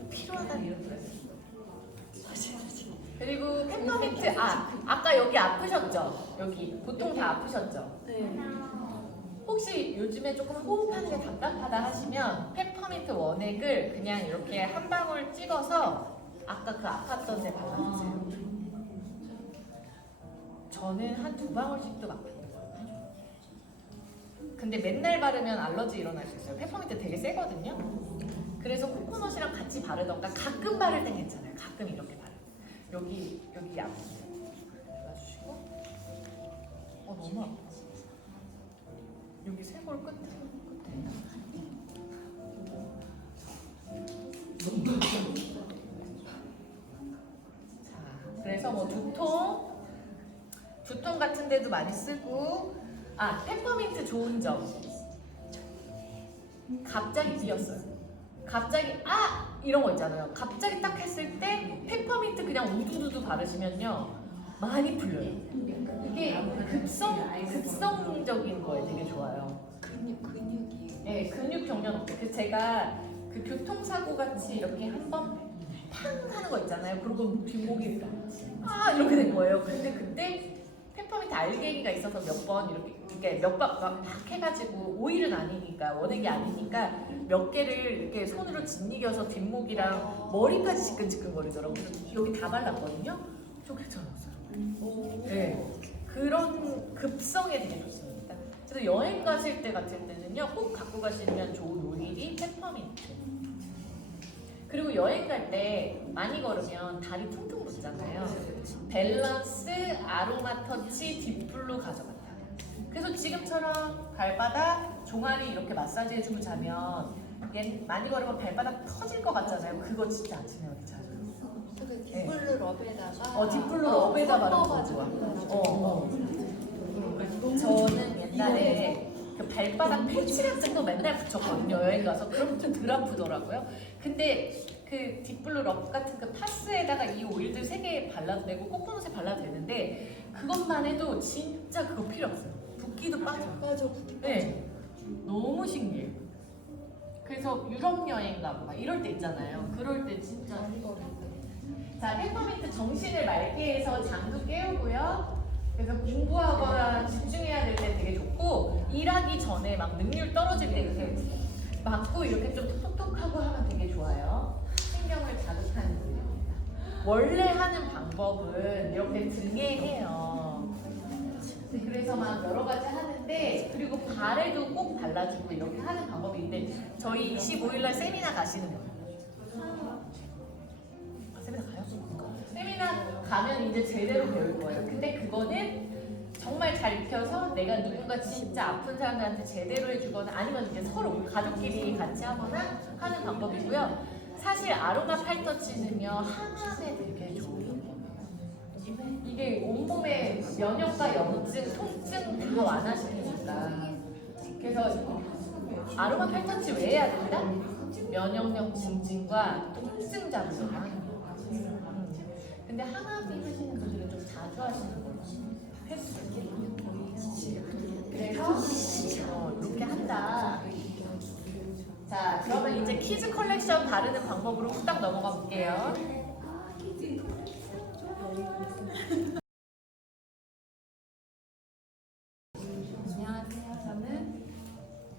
필요하다 이런 거예요. 그리고 페퍼민트 아까 여기 아프셨죠? 여기 보통 다 아프셨죠? 네. 혹시 요즘에 조금 호흡하는 게 답답하다 하시면 페퍼민트 원액을 그냥 이렇게 한 방울 찍어서 아까 그 아팠던 데 발라주세요. 저는 한 2방울씩도 맞거든요. 근데 맨날 바르면 알러지 일어날 수 있어요. 페퍼민트 되게 세거든요. 그래서 코코넛이랑 같이 바르던가 가끔 바를 땐 괜찮아요. 가끔 이렇게 바르요. 여기 앞에 발라주시고 너무 아파. 여기 쇄골 끝에. 자, 그래서 뭐 두통 같은 데도 많이 쓰고. 페퍼민트 좋은 점. 갑자기 뛰었어요. 갑자기 이런 거 있잖아요. 갑자기 딱 했을 때 페퍼민트 그냥 우두두두 바르시면요 많이 풀려요. 이게 급성적인 거에 되게 좋아요. 근육이. 네, 근육 경련. 그 제가 그 교통사고 같이 이렇게 한번 팡 하는 거 있잖아요. 그리고 뒷목이 이렇게 된 거예요. 근데 그때 페퍼민트 알갱이가 있어서 몇 번 이렇게 몇 번 막 해가지고 오일은 아니니까 원액이 아니니까 몇 개를 이렇게 손으로 짓이겨서 뒷목이랑 머리까지 지끈지끈거리더라고요. 그래서 여기 다 발랐거든요. 좀 괜찮았어요. 네, 그런 급성에 되게 좋습니다. 그래서 여행 가실 때 같은 때는요 꼭 갖고 가시면 좋은 오일이 페퍼민트. 그리고 여행 갈 때 많이 걸으면 다리 퉁퉁 붓잖아요. 밸런스 아로마 터치 딥블루 가져갔다. 그래서 지금처럼 발바닥 종아리 이렇게 마사지 해주고 자면 많이 걸으면 발바닥 터질 것 같잖아요. 그거 진짜 아침에 어디 자요. 그 딥블루 럽에다가 딥블루 럽에다 바르는 거 좋아. 저는 옛날에 그 발바닥 패치 같은 거 맨날 붙였거든요. 여행 가서. 그럼 좀 덜 아프더라고요. 근데 그 딥블루 럽 같은 그 파스에다가 이 오일들 3개 발라도 되고 코코넛에 발라도 되는데 그것만 해도 진짜 그거 필요 없어요. 붓기도 빠져요. 맞아, 붓기. 네, 너무 신기해요. 그래서 유럽 여행 가고 막 이럴 때 있잖아요. 그럴 때 진짜. 자, 페퍼민트 정신을 맑게 해서 잠도 깨우고요. 그래서 공부하거나 집중해야 될 때 되게 좋고, 일하기 전에 막 능률 떨어질 때 이렇게 맞고 이렇게 좀 톡톡톡하고 하면 되게 좋아요. 신경을 자극하는 분입니다. 원래 하는 방법은 이렇게 등에 해요. 그래서 막 여러 가지 하는데 그리고 발에도 꼭 발라주고 이렇게 하는 방법이 있는데 저희 25일날 세미나 가시는 거예요. 세미나 가요? 세미나 가면 이제 제대로 배울 거예요. 근데 그거는 정말 잘 익혀서 내가 누군가 진짜 아픈 사람들한테 제대로 해주거나 아니면 이제 서로 가족끼리 같이 하거나 하는 방법이고요. 사실 아로마 팔터치는요 항암에 되게 좋은 방법이에요. 이게 온몸의 면역과 염증, 통증 다 완화시키니까. 그래서 아로마 팔터치 왜 해야 된다? 면역력 증진과 통증 잡으려고 하는 거예요. 근데 항암이 하시는 분들은 좀 자주 하시는 거예요. 횟수. 그래서 이렇게 한다. 자, 그러면 이제 키즈 컬렉션 바르는 방법으로 후딱 넘어가 볼게요. 안녕하세요. 저는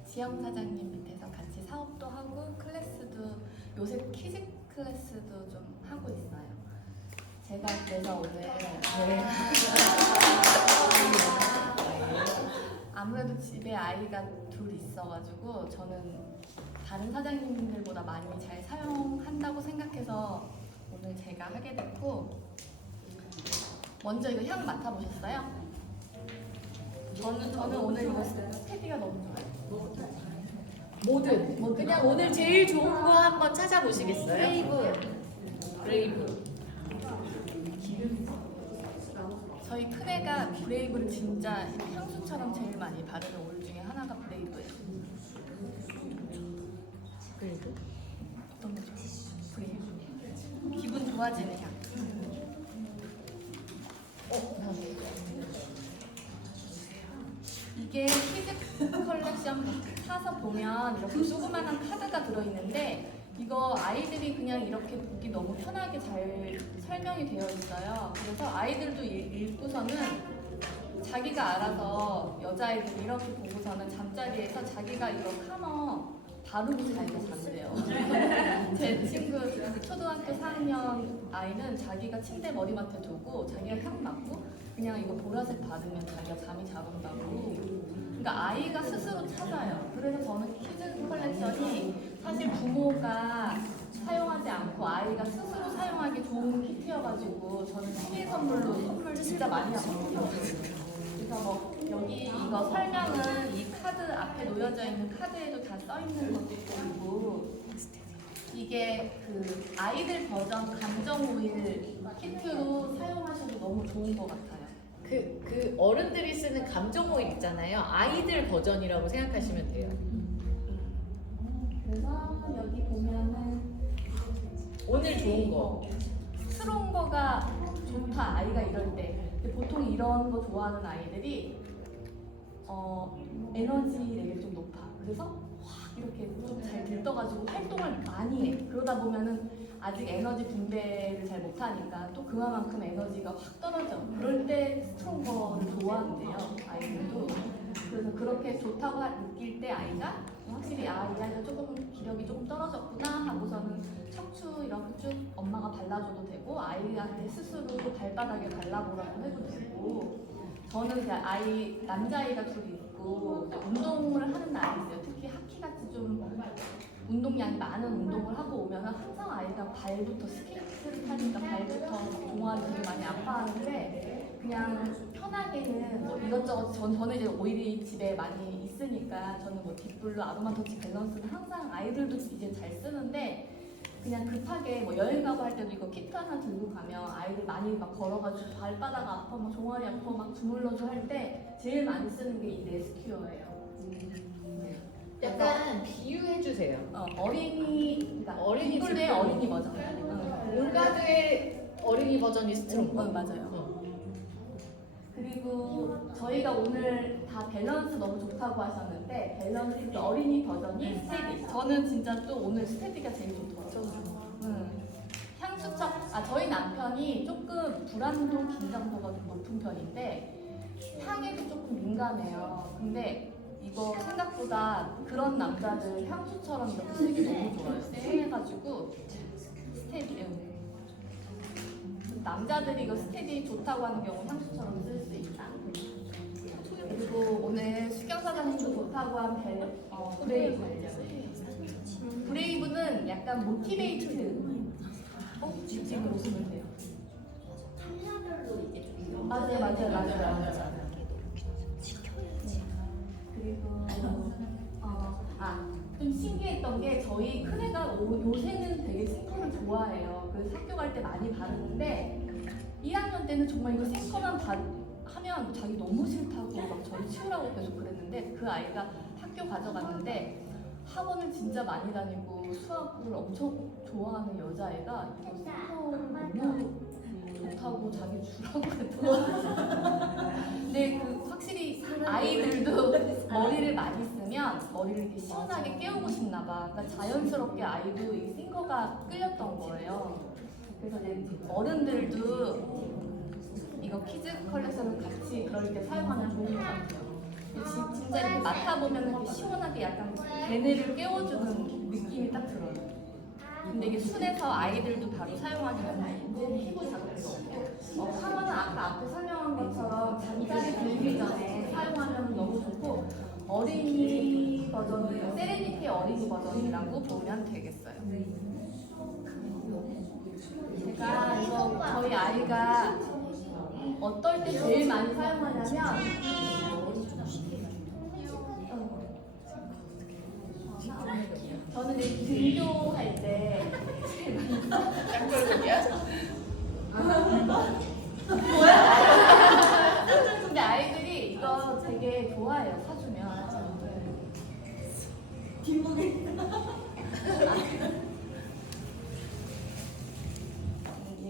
지영 사장님 밑에서 같이 사업도 하고 클래스도 요새 키즈 클래스도 좀 하고 있어요. 제가 그래서 오늘 아무래도 집에 아이가 둘 있어가지고 저는 다른 사장님들보다 많이 잘 사용한다고 생각해서 오늘 제가 하게 됐고 먼저 이거 향 맡아보셨어요? 저는 오늘 이거 스테디가 너무 좋아요. 뭐든 그냥 오늘 제일 좋은 거 한번 찾아보시겠어요? 브레이브. 저희 큰애가 브레이브를 진짜 향수처럼 제일 많이 바르는 오일 중에 하나가 브레이브예요. 브레이브? 어떤 거 좋아해요? 브레이브. 기분 좋아지는 향. 이게 키즈 컬렉션 사서 보면 이렇게 조그만한 카드가 들어있는데 이거 아이들이 그냥 이렇게 보기 너무 편하게 잘 설명이 되어 있어요. 그래서 아이들도 읽고서는 자기가 알아서 여자아이들이 이렇게 보고서는 잠자리에서 자기가 이거 카머 바르고 자기가 잠들어요. 제 친구 초등학교 4학년 아이는 자기가 침대 머리맡에 두고 자기가 향 맡고 그냥 이거 보라색 받으면 자기가 잠이 잘 온다고. 그러니까 아이가 스스로 찾아요. 그래서 저는 키즈 컬렉션이 사실 부모가 사용하지 않고 아이가 스스로 사용하기 좋은 키트여가지고 저는 생일 선물 진짜 많이 하거든요. 그래서 뭐 여기 이거 설명은 이 카드 앞에 놓여져 있는 카드에도 다 써 있는 것도 있고 이게 그 아이들 버전 감정 오일 키트로 사용하셔도 너무 좋은 것 같아요. 그 어른들이 쓰는 감정 오일 있잖아요. 아이들 버전이라고 생각하시면 돼요. 그래서 여기 보면은 오늘 좋은 거. 스러운 거가 좋다 아이가 이럴 때. 근데 보통 이런 거 좋아하는 아이들이 에너지 레벨이 좀 높아. 그래서 확 이렇게 좀 잘 들떠가지고 활동을 많이 해. 그러다 보면은 아직 에너지 분배를 잘 못하니까 또 그만큼 에너지가 확 떨어져. 그럴 때 스트롱 거를 좋아한대요 아이들도. 그래서 그렇게 좋다고 느낄 때 아이가 확실히 이 아이가 조금 기력이 조금 떨어졌구나 하고서는 척추 이렇게 쭉 엄마가 발라줘도 되고 아이한테 스스로 발바닥에 발라보라고 해도 되고. 저는 그 아이 남자아이가 둘이 있고 운동을 하는 날이 있어요. 특히 하키같이 좀 운동량이 많은 운동을 하고 오면 항상 아이가 발부터 스케이트를 타니까 발부터 종아리 되게 많이 아파하는데 그냥 편하게는 뭐 이것저것 저는 이제 오일이 집에 많이 있으니까 저는 뭐 딥블루 아로마 터치 밸런스는 항상 아이들도 이제 잘 쓰는데 그냥 급하게 뭐 여행 가고 할 때도 이거 키트 하나 들고 가면 아이들 많이 막 걸어가지고 발바닥 아파 막 종아리 아파 막 주물러줘 할 때 제일 많이 쓰는 게 이 레스큐어예요. 약간 비유해 주세요. 어린이 그러니까 어린이 딥블루의 딥블루. 어린이 버전. 올가드의 어린이 버전이 스트롱. 맞아요. 그리고 저희가 오늘 다 밸런스 너무 좋다고 하셨는데 밸런스 어린이 버전이 스테디. 저는 진짜 또 오늘 스테디가 제일 좋더라고요. 향수처럼 저희 남편이 조금 불안도 긴장도가 좀 높은 편인데 향에도 조금 민감해요. 근데 이거 생각보다 그런 남자들 향수처럼 이렇게 쓰기 너무 좋아요. 쎄해가지고 스테디. 남자들이 이거 스테디 좋다고 하는 경우 향수처럼 쓸 수 있다. 그리고 오늘 수경 사장님도 좋다고 한 브레이브 알죠? 브레이브는 약간 모티베이트드. 지금 웃으면 돼요. 맞아요. 그리고 좀 신기했던 게 저희 큰애가 요새는 되게 싱커를 좋아해요. 그래서 학교 갈 때 많이 바르는데 1학년 때는 정말 이거 싱커만 하면 자기 너무 싫다고 막 저희 치우라고 계속 그랬는데 그 아이가 학교 가져갔는데 학원을 진짜 많이 다니고 수학을 엄청 좋아하는 여자애가 이거 싱커를 너무 좋다고 자기 주라고 했더라고요. 근데 그 확실히 아이들도 머리를 많이 쓰면 머리를 이렇게 시원하게 깨우고 싶나 봐. 그러니까 자연스럽게 아이도 이 싱커가 끌렸던 거예요. 그래서 이제 어른들도 이거 키즈 컬렉션을 같이 그럴 때 사용하면 좋은 것 같아요. 진짜 이렇게 맡아보면 이렇게 시원하게 약간 걔네를 깨워주는 느낌이 딱 들어요. 근데 이게 순해서 아이들도 바로 사용하기는 피부 자극도 없고 카라는 아까 앞에 설명한 것처럼 잠자리 들기 전에 사용하면 너무 좋고 어린이 버전은 세레니티 어린이 버전이라고 보면 되겠어요. 제가 이거 저희 아이가 어떨 때 제일 많이 사용하냐면 저는 이제 등교할 때 근데 아이들이 이거 되게 좋아해요. 사주면 뒷목에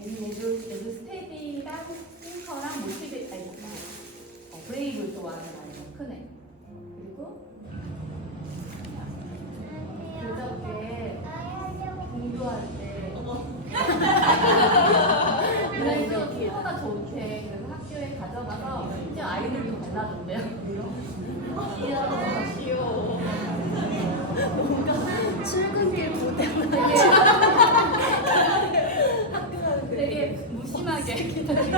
얘도 스테디랑 핑커랑 브레이브 좋아하는 아이가 크네. 그리고 그저께 공부할 때 그래도 피부가 좋대. 그래서 학교에 가져가서 이제 아이들도 발라준대요. 귀여워. 출근길 무대 되게 무심하게 기다리고.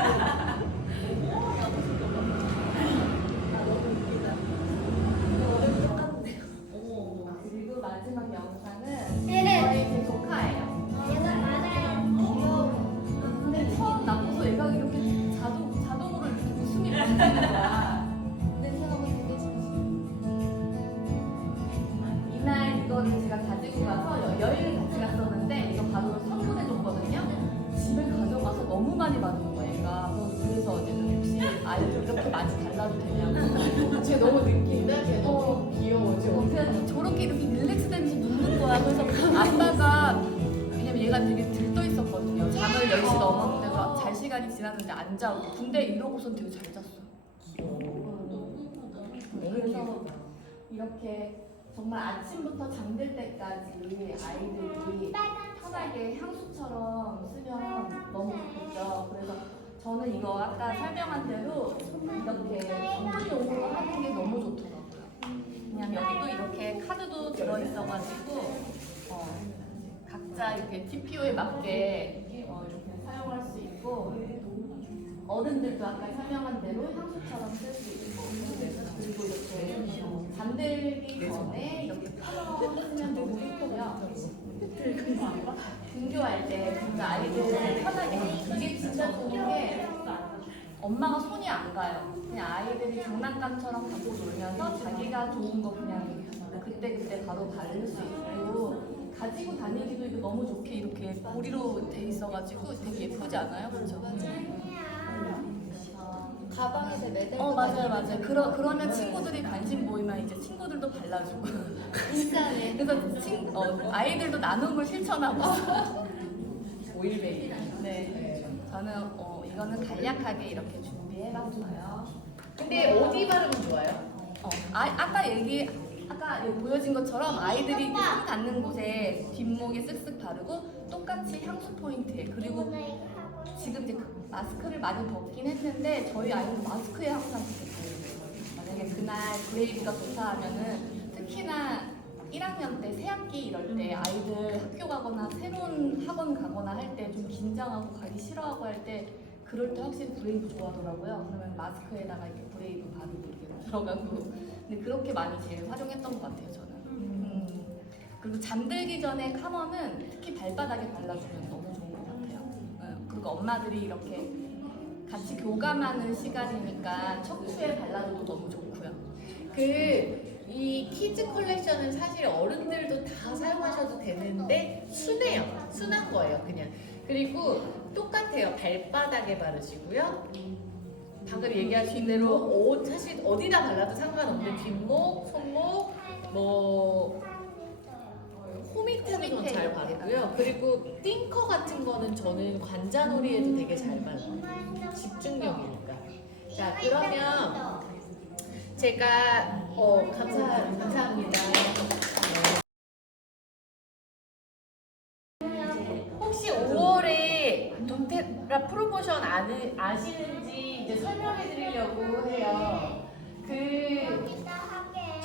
그리고 마지막 영상은 저희 제 조카예요. 근데 처음 낳고서 얘가 이렇게 자동으로 이렇게 웃음이 번지는 거야. 이날 이거를 제가 가지고 가서 여행을 같이 갔었는데 이거 바로 선물해줬거든요. 집에 가져가서 너무 많이 받은 거예요, 얘가. 그래서 어제는 혹시 아이들 이렇게 많이 달라도 되냐고. 쟤 너무 느낀다. 걔 너무 귀여워. 그냥 저렇게 이렇게 릴렉스 되면서 눕는 거야. 그래서 아빠가 왜냐면 얘가 되게 들떠 있었거든요. 잠을 10시 넘었는데 잘 시간이 지났는데 안 자고. 근데 이러고선 되게 잘 잤어. 그래서 이렇게 정말 아침부터 잠들 때까지 아이들이 편하게 향수처럼 쓰면 너무 좋겠죠. 그래서 저는 이거 아까 설명한 대로 이렇게 전문용으로 하는 게 너무 좋더라고요. 그냥 여기도 이렇게 카드도 들어있어가지고 각자 이렇게 TPO에 맞게 이렇게 사용할 수 있고 어른들도 아까 설명한 대로 향수처럼 쓸 수 있고 그리고 이렇게 잠들기 전에 이렇게 펴쓰면 너무 예쁘고요. 등교할 때 진짜 아이들 편하게 이게 진짜 좋은 게 엄마가 손이 안 가요. 그냥 아이들이 장난감처럼 갖고 놀면서 자기가 좋은 거 그냥 그때 바로 바를 수 있고 가지고 다니기도 이거 너무 좋게 이렇게 고리로 돼 있어가지고 되게 예쁘지 않아요? 그렇죠? 가방에 매달 맞아요. 그러면 친구들이 관심 보이면 이제 친구들도 발라주고. 인싸네. 그래서 아이들도 나눔을 실천하고 있어요. 오일베이. 네. 저는 이거는 간략하게 이렇게 준비해봤어요. 근데 어디 바르면 좋아요? 아까 여기 보여진 것처럼 아이들이 손 닿는 곳에 뒷목에 쓱쓱 바르고 똑같이 향수 포인트에 그리고 지금 이제 마스크를 많이 벗긴 했는데 저희 아이는 마스크에 항상 붙어요. 만약에 그날 브레이브가 좋다 하면은 특히나 1학년 때 새학기 이럴 때 아이들 학교 가거나 새로운 학원 가거나 할 때 좀 긴장하고 가기 싫어하고 할 때 그럴 때 확실히 브레이브 좋아하더라고요. 그러면 마스크에다가 이렇게 브레이브 바르고 이렇게 들어가고. 근데 그렇게 많이 제일 활용했던 것 같아요, 저는. 그리고 잠들기 전에 카멈은 특히 발바닥에 발라주면 너무 좋은 것 같아요. 그리고 엄마들이 이렇게 같이 교감하는 시간이니까 척추에 발라줘도 너무 좋고요. 이 키즈 컬렉션은 사실 어른들도 다 사용하셔도 되는데 순해요. 순한 거예요, 그냥. 그리고 똑같아요. 발바닥에 바르시고요. 방금 얘기하신 대로 사실 어디다 발라도 상관없는데 뒷목, 손목, 뭐 코 밑에도 좀 잘 바르고요. 그리고 띵커 같은 거는 저는 관자놀이에도 되게 잘 발라요. 집중력이니까. 자, 그러면 제가 감사합니다. 혹시 5월에 돈테라 프로모션 아시는지 이제 설명해 드리려고 해요.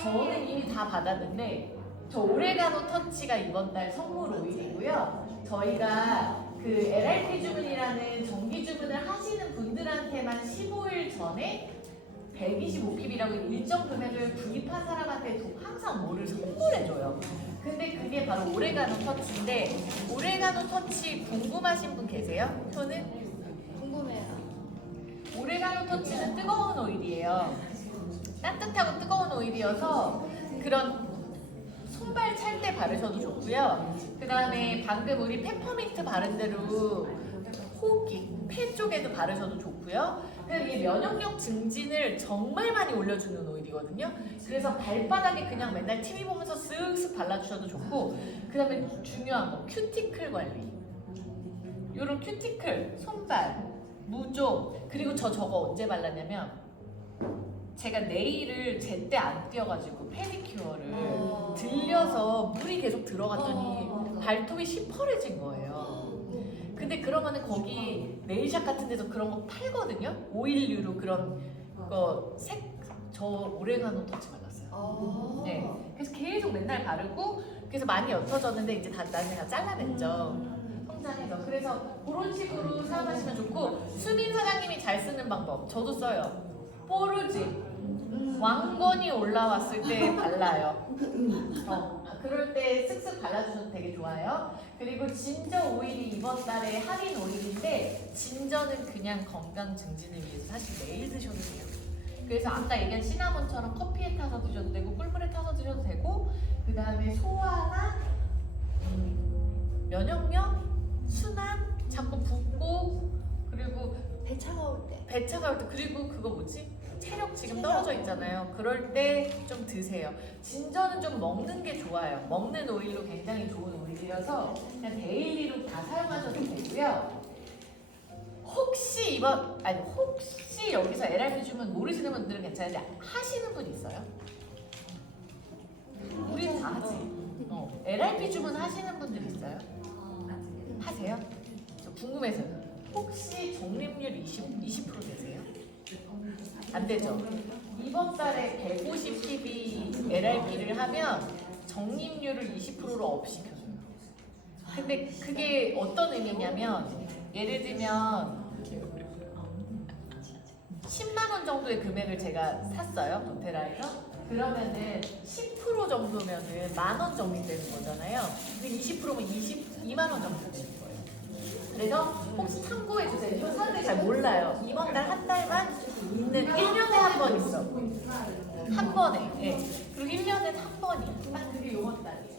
저는 이미 다 받았는데 저 오레가노 터치가 이번 달 선물 오일이고요. 저희가 LRP 주문이라는 정기 주문을 하시는 분들한테만 15일 전에 125pp라고 일정 금액을 구입한 사람한테 항상 뭐를 선물해줘요. 근데 그게 바로 오레가노 터치인데, 오레가노 터치 궁금하신 분 계세요? 저는 궁금해요. 오레가노 터치는 뜨거운 오일이에요. 따뜻하고 뜨거운 오일이어서 그런 손발 찰 때 바르셔도 좋고요. 그 다음에 방금 우리 페퍼민트 바른 대로 호흡기, 폐 쪽에도 바르셔도 좋고요. 이게 면역력 증진을 정말 많이 올려주는 오일이거든요. 그래서 발바닥에 그냥 맨날 TV 보면서 쓱쓱 발라주셔도 좋고, 그 다음에 중요한 거 큐티클 관리. 요런 큐티클, 손발, 무좀, 그리고 저거 언제 발랐냐면 제가 네일을 제때 안 띄어가지고 페디큐어를 들려서 물이 계속 들어갔더니 발톱이 시퍼래진 거예요. 근데 그러면은 거기 네일샵 같은 데서 그런 거 팔거든요. 오일류로 그런 거 저 오레가노 터치 발랐어요. 네. 그래서 계속 맨날 바르고, 그래서 많이 옅어졌는데 이제 나중에 다 잘라냈죠. 성장해서. 그래서 그런 식으로 사용하시면 좋고, 수민 사장님이 잘 쓰는 방법 저도 써요. 뽀르지 왕건이 올라왔을 때 발라요. 그럴 때 쓱쓱 발라주셔도 되게 좋아요. 그리고 진저 오일이 이번 달에 할인 오일인데, 진저는 그냥 건강 증진을 위해서 사실 매일 드셔도 돼요. 그래서 아까 얘기한 시나몬처럼 커피에 타서 드셔도 되고 꿀물에 타서 드셔도 되고, 그 다음에 소화나 면역력, 순환, 자꾸 붓고, 그리고 배 차가울 때. 배 차가울 때, 그리고 그거 뭐지? 체력 지금 떨어져 있잖아요. 그럴 때 좀 드세요. 진저는 좀 먹는 게 좋아요. 먹는 오일로 굉장히 좋은 오일이라서 그냥 데일리로 다 사용하셔도 되고요. 혹시 여기서 LRP 주문 모르시는 분들은 괜찮은데 하시는 분 있어요? 우리 다 하지. LRP 주문 하시는 분들 있어요? 하세요? 저 궁금해서. 혹시 적립률 20% 되세요? 안 되죠. 이번 달에 150pb LRP를 하면 적립률을 20%로 업 시켜줘요. 근데 그게 어떤 의미냐면, 예를 들면 10만 원 정도의 금액을 제가 샀어요, 돈테라에서. 그러면은 10% 정도면은 10,000원 적립되는 거잖아요. 근데 20%면 22만 원 정도 되는 거예요. 그래서 혹시 참고해 주세요. 이거 사람들이 잘 몰라요. 이번 달 한 달만 있는 1년에 한 번 있어. 한 번에. 예. 그리고 1년에 한 번이야. 딱 그게 이번 달이에요.